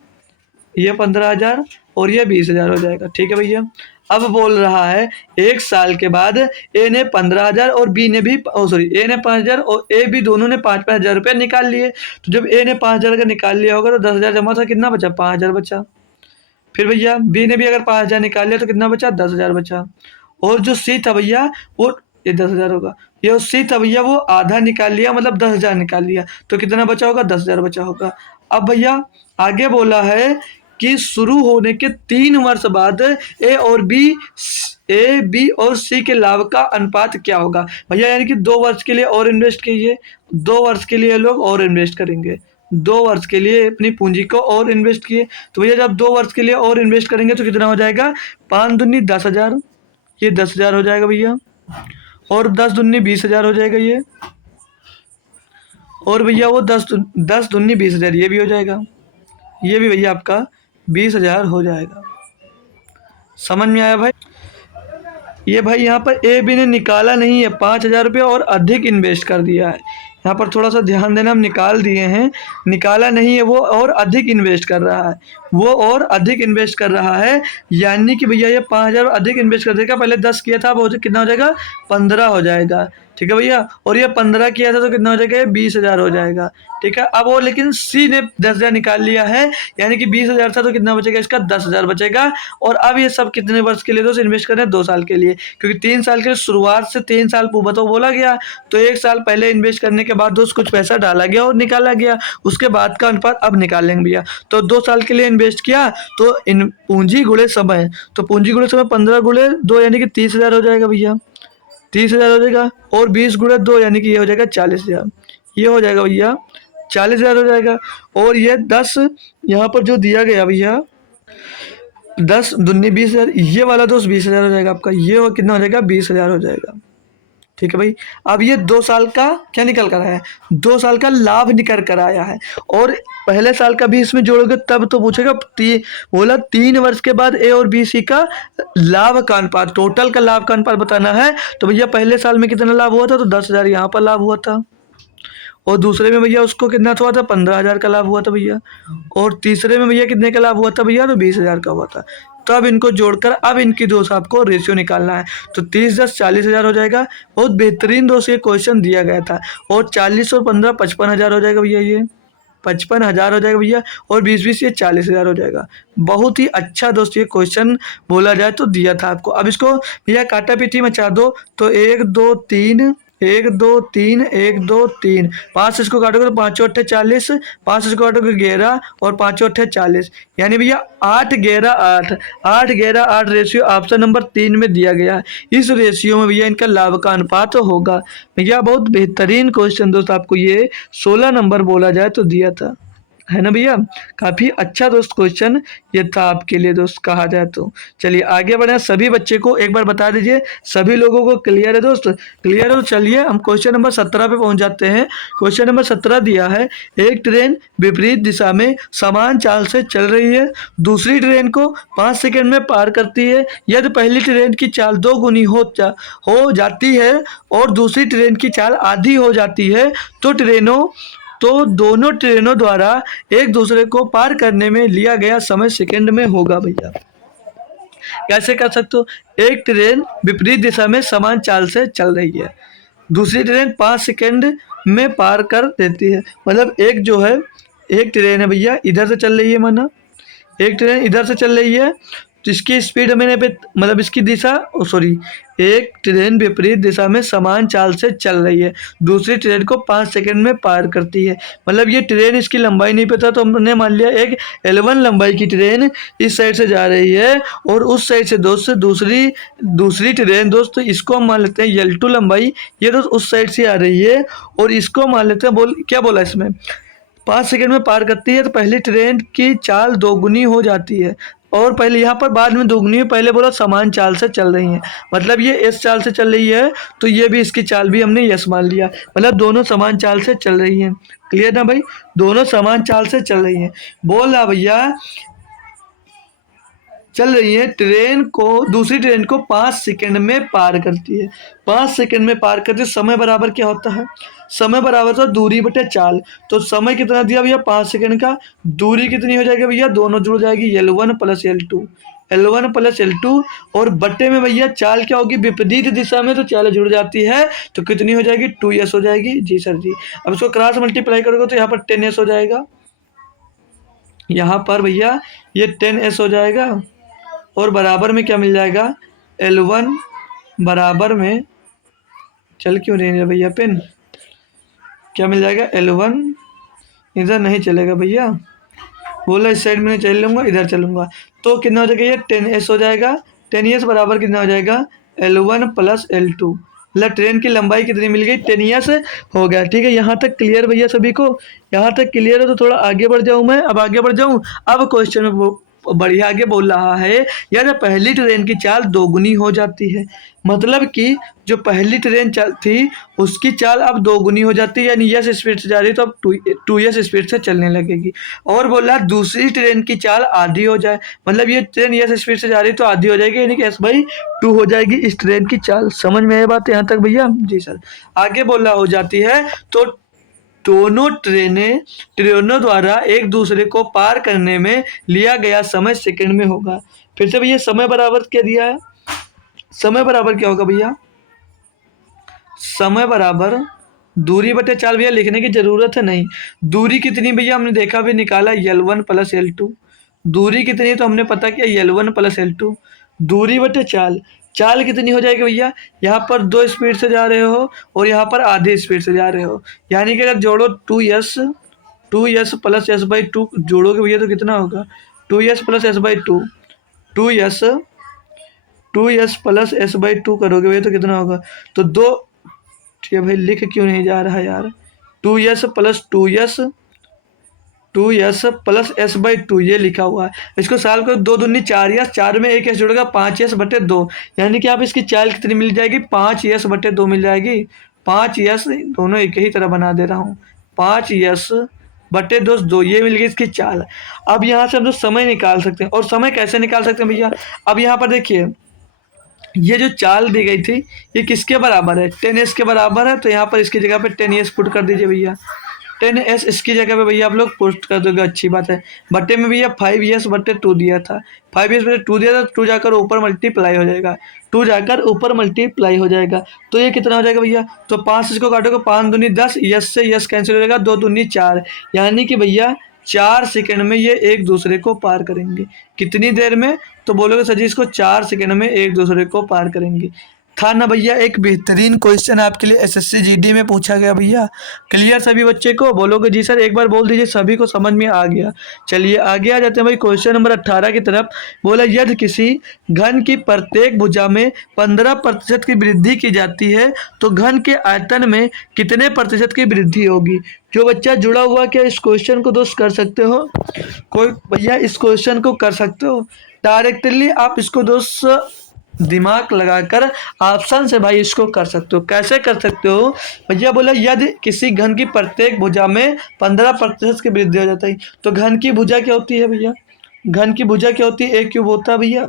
ये 15,000 और ये 20,000 हो जाएगा, ठीक है भैया। अब बोल रहा है 1 साल के बाद ए ने 15,000 और बी ने भी ए ने 5,000 और ए बी दोनों ने 5-5 हज़ार रुपये निकाल लिए। तो जब ए ने 5,000 का निकाल लिया होगा तो 10,000 जमा था, कितना बचा? 5,000 बचा। फिर भैया बी ने भी अगर 5,000 निकाल लिया तो कितना बचा? 10,000 बचा। और जो सी था भैया वो ये 10,000 होगा, ये सी था भैया वो आधा निकाल लिया, मतलब 10,000 निकाल लिया, तो कितना बचा होगा? 10,000 बचा होगा। अब भैया आगे बोला है कि शुरू होने के 3 वर्ष बाद ए, बी और सी के लाभ का अनुपात क्या होगा? भैया यानी कि 2 वर्ष के लिए और इन्वेस्ट कीजिए, 2 वर्ष के लिए लोग और इन्वेस्ट करेंगे, 2 वर्ष के लिए अपनी पूंजी को और इन्वेस्ट किए। तो भैया जब 2 वर्ष के लिए और इन्वेस्ट करेंगे तो कितना हो जाएगा? 5 दूनी 10,000, ये 10,000 हो जाएगा भैया, और 10 दूनी 20,000 हो जाएगा ये, और भैया वो 10 दूनी 20,000 ये भी हो जाएगा, ये भी भैया आपका 20,000 हो जाएगा। समझ में आया भाई? ये भाई यहाँ पर ए बी ने निकाला नहीं है, 5,000 रुपये और अधिक इन्वेस्ट कर दिया है। यहाँ पर थोड़ा सा ध्यान देना, हम निकाल दिए हैं, निकाला नहीं है, वो और अधिक इन्वेस्ट कर रहा है, वो और अधिक इन्वेस्ट कर रहा है। यानी कि भैया ये 5,000 अधिक इन्वेस्ट कर देगा, पहले 10 किया था, अब कितना हो जाएगा? 15 हो जाएगा, ठीक है भैया। और ये 15 किया था तो कितना हो जाएगा? 20,000 हो जाएगा, ठीक है। अब वो लेकिन सी ने 10,000 निकाल लिया है, यानी कि 20,000 था तो कितना बचेगा? इसका 10,000 बचेगा। और अब ये सब कितने वर्ष के लिए दोस्त इन्वेस्ट कर रहे हैं? 2 साल के लिए, क्योंकि 3 साल के लिए शुरुआत से 3 साल तो बोला गया, तो 1 साल पहले इन्वेस्ट करने के बाद दोस्त कुछ पैसा डाला गया और निकाला गया, उसके बाद का अनुपात अब निकालेंगे भैया। तो 2 साल के लिए इन्वेस्ट किया तो इन पूंजी गुणे समय, तो पूंजी गुणे समय 15 गुणे 2 यानी कि 30,000 हो जाएगा भैया, 30,000 हो जाएगा। और 20 गुणे 2 यानी कि ये हो जाएगा 40,000, ये हो जाएगा भैया 40,000 हो जाएगा। और ये 10 यहाँ पर जो दिया गया भैया 10 दूनी 20,000, ये वाला दोस्त 20,000 हो जाएगा आपका, ये हो कितना हो जाएगा? 20,000 हो जाएगा, ठीक है भाई। अब ये 2 साल का क्या निकल कर आया है? 2 साल का लाभ निकल कर आया है, और पहले साल का भी इसमें जोड़ोगे तब तो पूछेगा। बोला 3 वर्ष के बाद ए और बी सी का लाभ का अनुपात, टोटल का लाभ का अनुपात बताना है। तो भैया पहले साल में कितना लाभ हुआ था? तो 10,000 यहाँ पर लाभ हुआ था, और दूसरे में भैया उसको कितना हुआ था? 15,000 का लाभ हुआ था भैया, और तीसरे में भैया कितने का लाभ हुआ था भैया? तो 20,000 का हुआ था। तो अब इनको जोड़कर अब इनकी दोस्त आपको रेशियो निकालना है, तो 30 10 40,000 हो जाएगा। बहुत बेहतरीन दोस्त ये क्वेश्चन दिया गया था। और 40 और 15 55,000 हो जाएगा भैया, ये 55,000 हो जाएगा भैया, और 20 ये 40,000 हो जाएगा। बहुत ही अच्छा दोस्त ये क्वेश्चन बोला जाए तो दिया था आपको। अब इसको भैया काटा पीटी मचा दो, तो 1 2 3 1 2 3 1 2 3 5 इसको काटोगे तो 5 8 40, 5 इसको काटोगे 11 और 5 8 40, यानी भैया 8 11 8 8 11 8 रेशियो ऑप्शन नंबर 3 में दिया गया है। इस रेशियो में भैया इनका लाभ का अनुपात होगा। भैया बहुत बेहतरीन क्वेश्चन दोस्त आपको ये 16 नंबर बोला जाए तो दिया था। है ना भैया। काफी अच्छा दोस्त क्वेश्चन ये था आपके लिए दोस्त, कहा जाए तो। चलिए आगे बढ़े, सभी बच्चे को एक बार बता दीजिए, सभी लोगों को क्लियर है दोस्त? क्लियर है तो चलिए हम क्वेश्चन नंबर 17 पे पहुंच जाते हैं। क्वेश्चन नंबर 17 दिया है, एक ट्रेन विपरीत दिशा में समान चाल से चल रही है, दूसरी ट्रेन को 5 सेकंड में पार करती है। यदि पहली ट्रेन की चाल 2 गुनी हो जाती है और दूसरी ट्रेन की चाल आधी हो जाती है, तो दोनों ट्रेनों द्वारा एक दूसरे को पार करने में लिया गया समय सेकंड में होगा भैया। कैसे कर सकते हो? एक ट्रेन विपरीत दिशा में समान चाल से चल रही है, दूसरी ट्रेन 5 सेकंड में पार कर देती है। मतलब एक ट्रेन है भैया, इधर से चल रही है, माना एक ट्रेन इधर से चल रही है, तो इसकी स्पीड मैंने पे मतलब इसकी दिशा सॉरी, एक ट्रेन विपरीत दिशा में समान चाल से चल रही है, दूसरी ट्रेन को 5 सेकंड में पार करती है। मतलब ये ट्रेन, इसकी लंबाई नहीं पता, तो हमने मान लिया एक L1 लंबाई की ट्रेन इस साइड से जा रही है और उस साइड से दोस्त दूसरी ट्रेन दोस्त, इसको हम मान लेते हैं L2 लंबाई, ये दोस्त उस साइड से आ रही है और इसको मान लेते हैं, क्या बोला इसमें, 5 सेकंड में पार करती है। तो पहली ट्रेन की चाल दोगुनी हो जाती है, और पहले यहाँ पर बाद में दोगुनी है, पहले बोला समान चाल से चल रही हैं, मतलब ये एस चाल से चल रही है, तो ये भी इसकी चाल भी हमने यस मान लिया, मतलब दोनों समान चाल से चल रही हैं। क्लियर ना भाई, दोनों समान चाल से चल रही हैं। बोल रहा भैया चल रही है, दूसरी ट्रेन को 5 सेकंड में पार करती है, 5 सेकंड में पार करती है। समय बराबर क्या होता है? समय बराबर तो दूरी बटे चाल। तो समय कितना दिया भैया? 5 सेकंड का। दूरी कितनी हो जाएगी भैया? दोनों जुड़ जाएगी, L1 plus L2, L1 plus L2, और बट्टे में भैया चाल क्या होगी? विपरीत दिशा में तो चाल जुड़ जाती है, तो कितनी हो जाएगी? 2s हो जाएगी। जी सर जी। अब इसको क्रॉस मल्टीप्लाई करोगे तो यहाँ पर 10s हो जाएगा, यहाँ पर भैया ये 10s हो जाएगा, और बराबर में क्या मिल जाएगा? L1 बराबर में, चल क्यों रही है भैया पेन, क्या मिल जाएगा? L1, इधर नहीं चलेगा भैया, बोला इस साइड में नहीं चल लूँगा, इधर चलूँगा, तो कितना हो जाएगा? ये 10s हो जाएगा। 10s बराबर कितना हो जाएगा? L1 plus L2। मतलब ट्रेन की लंबाई कितनी मिल गई? 10s हो गया। ठीक है, यहाँ तक क्लियर भैया सभी को? यहाँ तक क्लियर है तो थोड़ा आगे बढ़ जाऊँ मैं, अब आगे बढ़ जाऊँ। अब क्वेश्चन में बढ़िया आगे बोल रहा है, यार पहली ट्रेन की चाल दोगुनी हो जाती है, मतलब कि जो पहली ट्रेन थी उसकी चाल अब दोगुनी हो जाती है, यानी यस स्पीड से जा रही है तो अब 2s स्पीड से चलने लगेगी। और बोला दूसरी ट्रेन की चाल आधी हो जाए, मतलब ये ट्रेन यस स्पीड से जा रही है तो आधी हो जाएगी, यानी कि S/2 हो जाएगी इस ट्रेन की चाल। समझ में आए बात यहाँ तक भैया? जी सर। आगे बोला हो जाती है तो दोनों ट्रेनों द्वारा एक दूसरे को पार करने में लिया गया समय सेकंड में होगा। फिर से भैया समय बराबर क्या दिया है? समय बराबर क्या होगा भैया? समय बराबर दूरी बटे चाल। भैया लिखने की जरूरत है नहीं, दूरी कितनी भैया हमने देखा भी, निकाला L1 प्लस L2। दूरी कितनी तो हमने पता किया L1 प्लस L2। दूरी बटे चाल, चाल कितनी हो जाएगी भैया? यहाँ पर 2 स्पीड से जा रहे हो और यहाँ पर आधी स्पीड से जा रहे हो, यानी कि अगर जोड़ो 2s प्लस S/2 जोड़ोगे भैया तो कितना होगा? 2s plus S/2, 2s plus S/2 करोगे भैया तो कितना होगा? तो दो, ठीक है भाई लिख क्यों नहीं जा रहा यार? 2s प्लस S/2 ये लिखा हुआ है, इसको साल को 2 दूनी 4s, 4 में 1s जुड़ेगा 5s बटे 2, यानी कि आप इसकी चाल कितनी मिल जाएगी? 5s बटे 2 मिल जाएगी। 5s दोनों एक ही तरह बना दे रहा हूँ, 5s बटे 2 ये मिल गई इसकी चाल। अब यहाँ से हम लोग समय निकाल सकते हैं, और समय कैसे निकाल सकते हैं भैया? अब यहाँ पर देखिए, ये जो चाल दी गई थी ये किसके बराबर है? 10s के बराबर है, तो यहाँ पर इसकी जगह पे 10s पुट कर दीजिए भैया। 10s इसकी जगह पे भैया आप लोग पुट कर दोगे, अच्छी बात है। बट्टे में भैया 5s बट्टे 2 दिया था, 5s बट्टे 2 दिया था, 2 जाकर ऊपर मल्टीप्लाई हो जाएगा, 2 जाकर ऊपर मल्टीप्लाई हो जाएगा, तो ये कितना हो जाएगा भैया? तो 5 इसको काटोगे, 5 दूनी 10, यस से यस कैंसिल हो जाएगा, 2 दूनी 4, यानी कि भैया 4 सेकंड में ये एक दूसरे को पार करेंगे। कितनी देर में? तो बोलोगे सर जी इसको 4 सेकंड में एक दूसरे को पार करेंगे। था ना भैया एक बेहतरीन क्वेश्चन आपके लिए एसएससी जीडी में पूछा गया भैया। क्लियर सभी बच्चे को? बोलोगे जी सर, एक बार बोल दीजिए सभी को समझ में आ गया। चलिए आगे आ जाते हैं भाई क्वेश्चन नंबर 18 की तरफ। बोला यदि किसी घन की प्रत्येक भुजा में 15% की वृद्धि की जाती है तो घन के आयतन में कितने प्रतिशत की वृद्धि होगी? जो बच्चा जुड़ा हुआ क्या इस क्वेश्चन को दोस्त कर सकते हो? कोई भैया इस क्वेश्चन को कर सकते हो डायरेक्टली? आप इसको दोस्त दिमाग लगाकर ऑप्शन से भाई इसको कर सकते हो। कैसे कर सकते हो भैया? बोला यदि किसी घन की प्रत्येक भुजा में 15% की वृद्धि हो जाता है तो घन की भुजा क्या होती है भैया? घन की भुजा क्या होती है? एक क्यूब होता है भैया,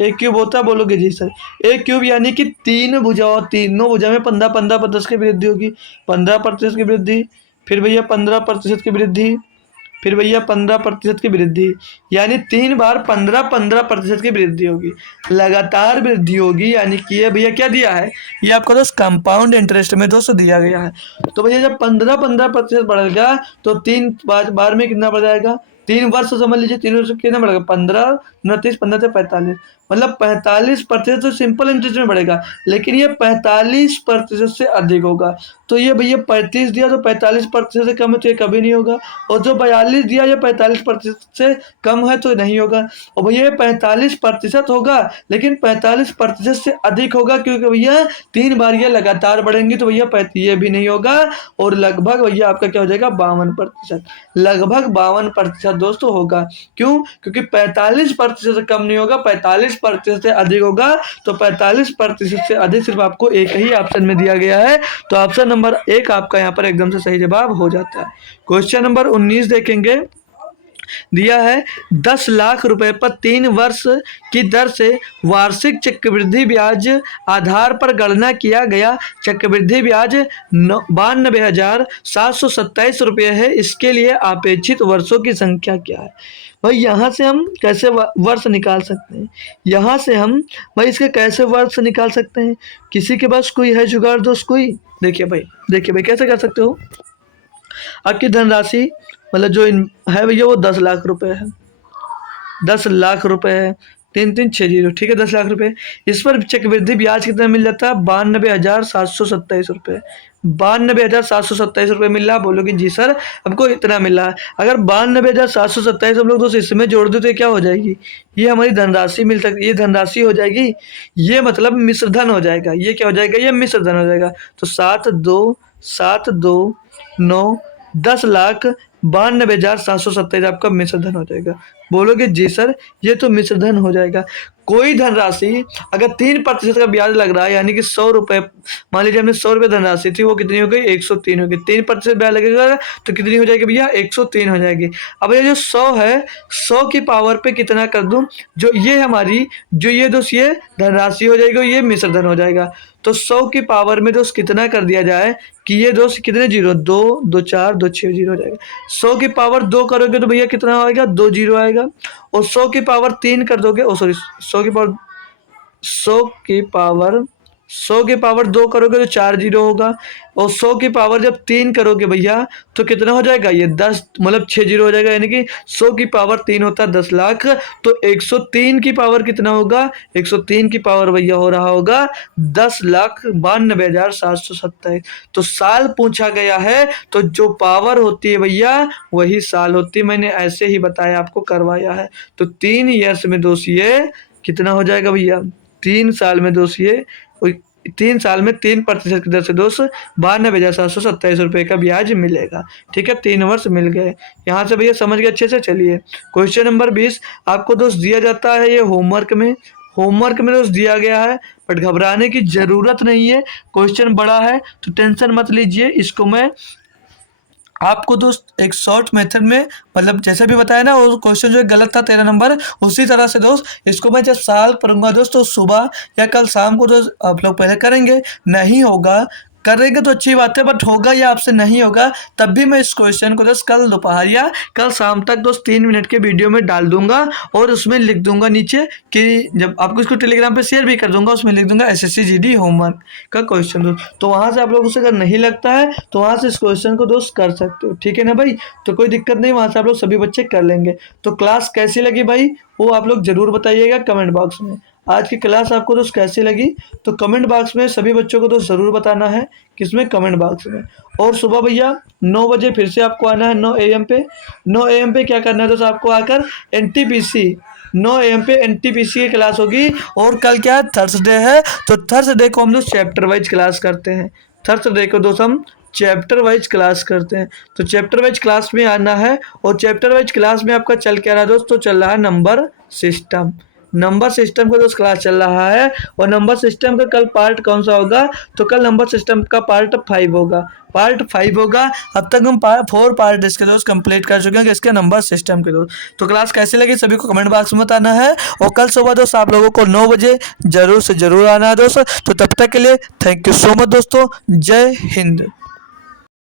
एक क्यूब होता है। बोलोगे जी सर, एक क्यूब यानी कि 3 भुजा और तीनों भुजा में 15-15% की वृद्धि होगी। 15% की वृद्धि, फिर भैया 15% की वृद्धि, फिर भैया 15% की वृद्धि, यानी 3 बार 15-15% की वृद्धि होगी, लगातार वृद्धि होगी। यानी कि ये भैया क्या दिया है? ये आपको दोस्त कंपाउंड इंटरेस्ट में दोस्त दिया गया है। तो भैया जब 15-15% बढ़ेगा तो 3 बार में कितना बढ़ जाएगा? 3 वर्ष समझ लीजिए, 3 वर्ष कितना बढ़ेगा? 15, 29, 15 से 45, मतलब 45% तो सिंपल इंटरेस्ट में बढ़ेगा, लेकिन ये 45% से अधिक होगा। तो ये भैया 35 दिया तो 45% से कम है तो ये कभी नहीं होगा, और जो 42 दिया ये 45% से कम है तो नहीं होगा। और भैया ये 45% होगा लेकिन 45% से अधिक होगा, क्योंकि भैया 3 बार ये लगातार बढ़ेंगी तो भैया ये भी नहीं होगा। और लगभग भैया आपका क्या हो जाएगा? 52%, लगभग 52% दोस्तों होगा। क्यों? क्योंकि 45% से कम नहीं होगा, 45% से अधिक होगा। तो 45% से अधिक सिर्फ आपको एक ही ऑप्शन में दिया गया है, तो ऑप्शन नंबर 1 आपका यहाँ पर एकदम से सही जवाब हो जाता है। क्वेश्चन नंबर 19 देखेंगे। दिया है 10 लाख रुपए पर 3 वर्ष की दर से वार्षिक चक्रवृद्धि ब्याज आधार पर गणना किया गया चक्रवृद्धि ब्याज 92,727 रुपये है। इसके लिए अपेक्षित वर्षों की संख्या क्या है? भाई यहाँ से हम कैसे वर्ष निकाल सकते हैं? यहाँ से हम भाई इसके कैसे वर्ष निकाल सकते हैं? किसी के पास कोई है जुगाड़ दोस्त कोई? देखिए भाई कैसे कर सकते हो? आपकी धनराशि मतलब जो है भैया वो 10 लाख रुपए है, 10 लाख रुपए है, 3360, ठीक है 10 लाख रुपए। इस पर चक्रवृद्धि ब्याज कितना मिल जाता है? 92,727 रुपये, 92,727 रुपये मिल रहा। बोलोगे जी सर हमको इतना मिला है। अगर 92,727 हम लोग दोस्त इसमें जोड़ दे तो क्या हो जाएगी? ये हमारी धनराशि मिल सकती, ये धनराशि हो जाएगी, ये मतलब मिश्र धन हो जाएगा। ये क्या हो जाएगा? ये मिश्र धन हो जाएगा। तो 7,2,9 10,92,727 आपका मिश्र धन हो जाएगा। बोलोगे जी सर ये तो मिश्र धन हो जाएगा। कोई धनराशि अगर 3% का ब्याज लग रहा है, यानी कि 100 रुपये, मान लीजिए हमने 100 रुपये धनराशि थी, वो कितनी हो गई? 103 हो गई। 3% ब्याज लगेगा तो कितनी हो जाएगी भैया? 103 हो जाएगी। अब ये जो 100 है, 100 की पावर पे कितना कर दूं? जो ये हमारी जो ये दोस्त ये धनराशि हो जाएगी, ये मिश्र धन हो जाएगा। तो 100 की पावर में दोस्त कितना कर दिया जाए कि ये दोस्त कितने जीरो? 2, 2 4, 2 6 जीरो हो जाएगा। 100 की पावर 2 करोगे तो भैया कितना आएगा? 2 जीरो आएगा। और 100 की पावर 3 कर दोगे, ओ सॉरी 100 की पावर 100 की पावर 100 की पावर 2 करोगे तो 4 जीरो होगा। और 100 की पावर जब 3 करोगे भैया तो कितना हो जाएगा? ये 10 मतलब 6 जीरो हो जाएगा, यानी कि 100 की पावर 3 होता है 10 लाख। तो 103 की पावर कितना होगा? 103 की पावर भैया हो रहा होगा 10,92,727। तो साल पूछा गया है तो जो पावर होती है भैया वही साल होती है। मैंने ऐसे ही बताया, आपको करवाया है। तो 3 ईयर्स में दोस्त ये कितना हो जाएगा भैया? 3 साल में दोस्त ये 3 साल में 3% की दर से दोस्त 92,727 रुपये का ब्याज मिलेगा। ठीक है, 3 वर्ष मिल गए। यहाँ से भैया समझ गए अच्छे से। चलिए क्वेश्चन नंबर 20 आपको दोस्त दिया जाता है ये होमवर्क में दोस्त दिया गया है, बट घबराने की जरूरत नहीं है। क्वेश्चन बड़ा है तो टेंशन मत लीजिए। इसको मैं आपको दोस्त एक शॉर्ट मेथड में मतलब जैसे भी बताया ना, वो क्वेश्चन जो गलत था 13 नंबर, उसी तरह से दोस्त इसको मैं जब सॉल्व करूंगा दोस्त तो सुबह या कल शाम को दोस्त आप लोग पहले करेंगे। नहीं होगा करेंगे तो अच्छी बात है, बट होगा या आपसे नहीं होगा तब भी मैं इस क्वेश्चन को दोस्त कल दोपहर या कल शाम तक दोस्त 3 मिनट के वीडियो में डाल दूंगा और उसमें लिख दूंगा नीचे कि जब आपको इसको टेलीग्राम पे शेयर भी कर दूंगा, उसमें लिख दूंगा एसएससी जीडी होमवर्क का क्वेश्चन दोस्त। तो वहां से आप लोग उसे अगर नहीं लगता है तो वहां से इस क्वेश्चन को दोस्त कर सकते हो। ठीक है ना भाई? तो कोई दिक्कत नहीं, वहां से आप लोग सभी बच्चे कर लेंगे। तो क्लास कैसी लगी भाई वो आप लोग जरूर बताइएगा कमेंट बॉक्स में। आज की क्लास आपको दोस्त कैसी लगी, तो कमेंट बॉक्स में सभी बच्चों को दोस्त ज़रूर बताना है, किसमें, कमेंट बॉक्स में। और सुबह भैया 9 बजे फिर से आपको आना है, 9 AM पे। 9 AM पे क्या करना है दोस्त, आपको आकर NTPC 9 AM पे NTPC की क्लास होगी। और कल क्या है, थर्सडे है, तो थर्सडे को हम लोग चैप्टर वाइज क्लास करते हैं। थर्सडे को दोस्त हम चैप्टर वाइज क्लास करते हैं, तो चैप्टर वाइज क्लास में आना है। और चैप्टर वाइज क्लास में आपका चल क्या रहा है दोस्त, तो चल रहा है नंबर सिस्टम। नंबर सिस्टम का दोस्त क्लास चल रहा है। और नंबर सिस्टम का कल पार्ट कौन सा होगा, तो कल नंबर सिस्टम का पार्ट 5 होगा। पार्ट 5 होगा। अब तक हम 4 पार्ट इसके दोस्त कंप्लीट कर चुके हैं इसके नंबर सिस्टम के दोस्त। तो क्लास कैसे लगी सभी को कमेंट बॉक्स में बताना है। और कल सुबह दोस्त आप लोगों को 9 बजे जरूर से जरूर आना है दोस्त। तो तब तक के लिए थैंक यू सो मच दोस्तों। जय हिंद।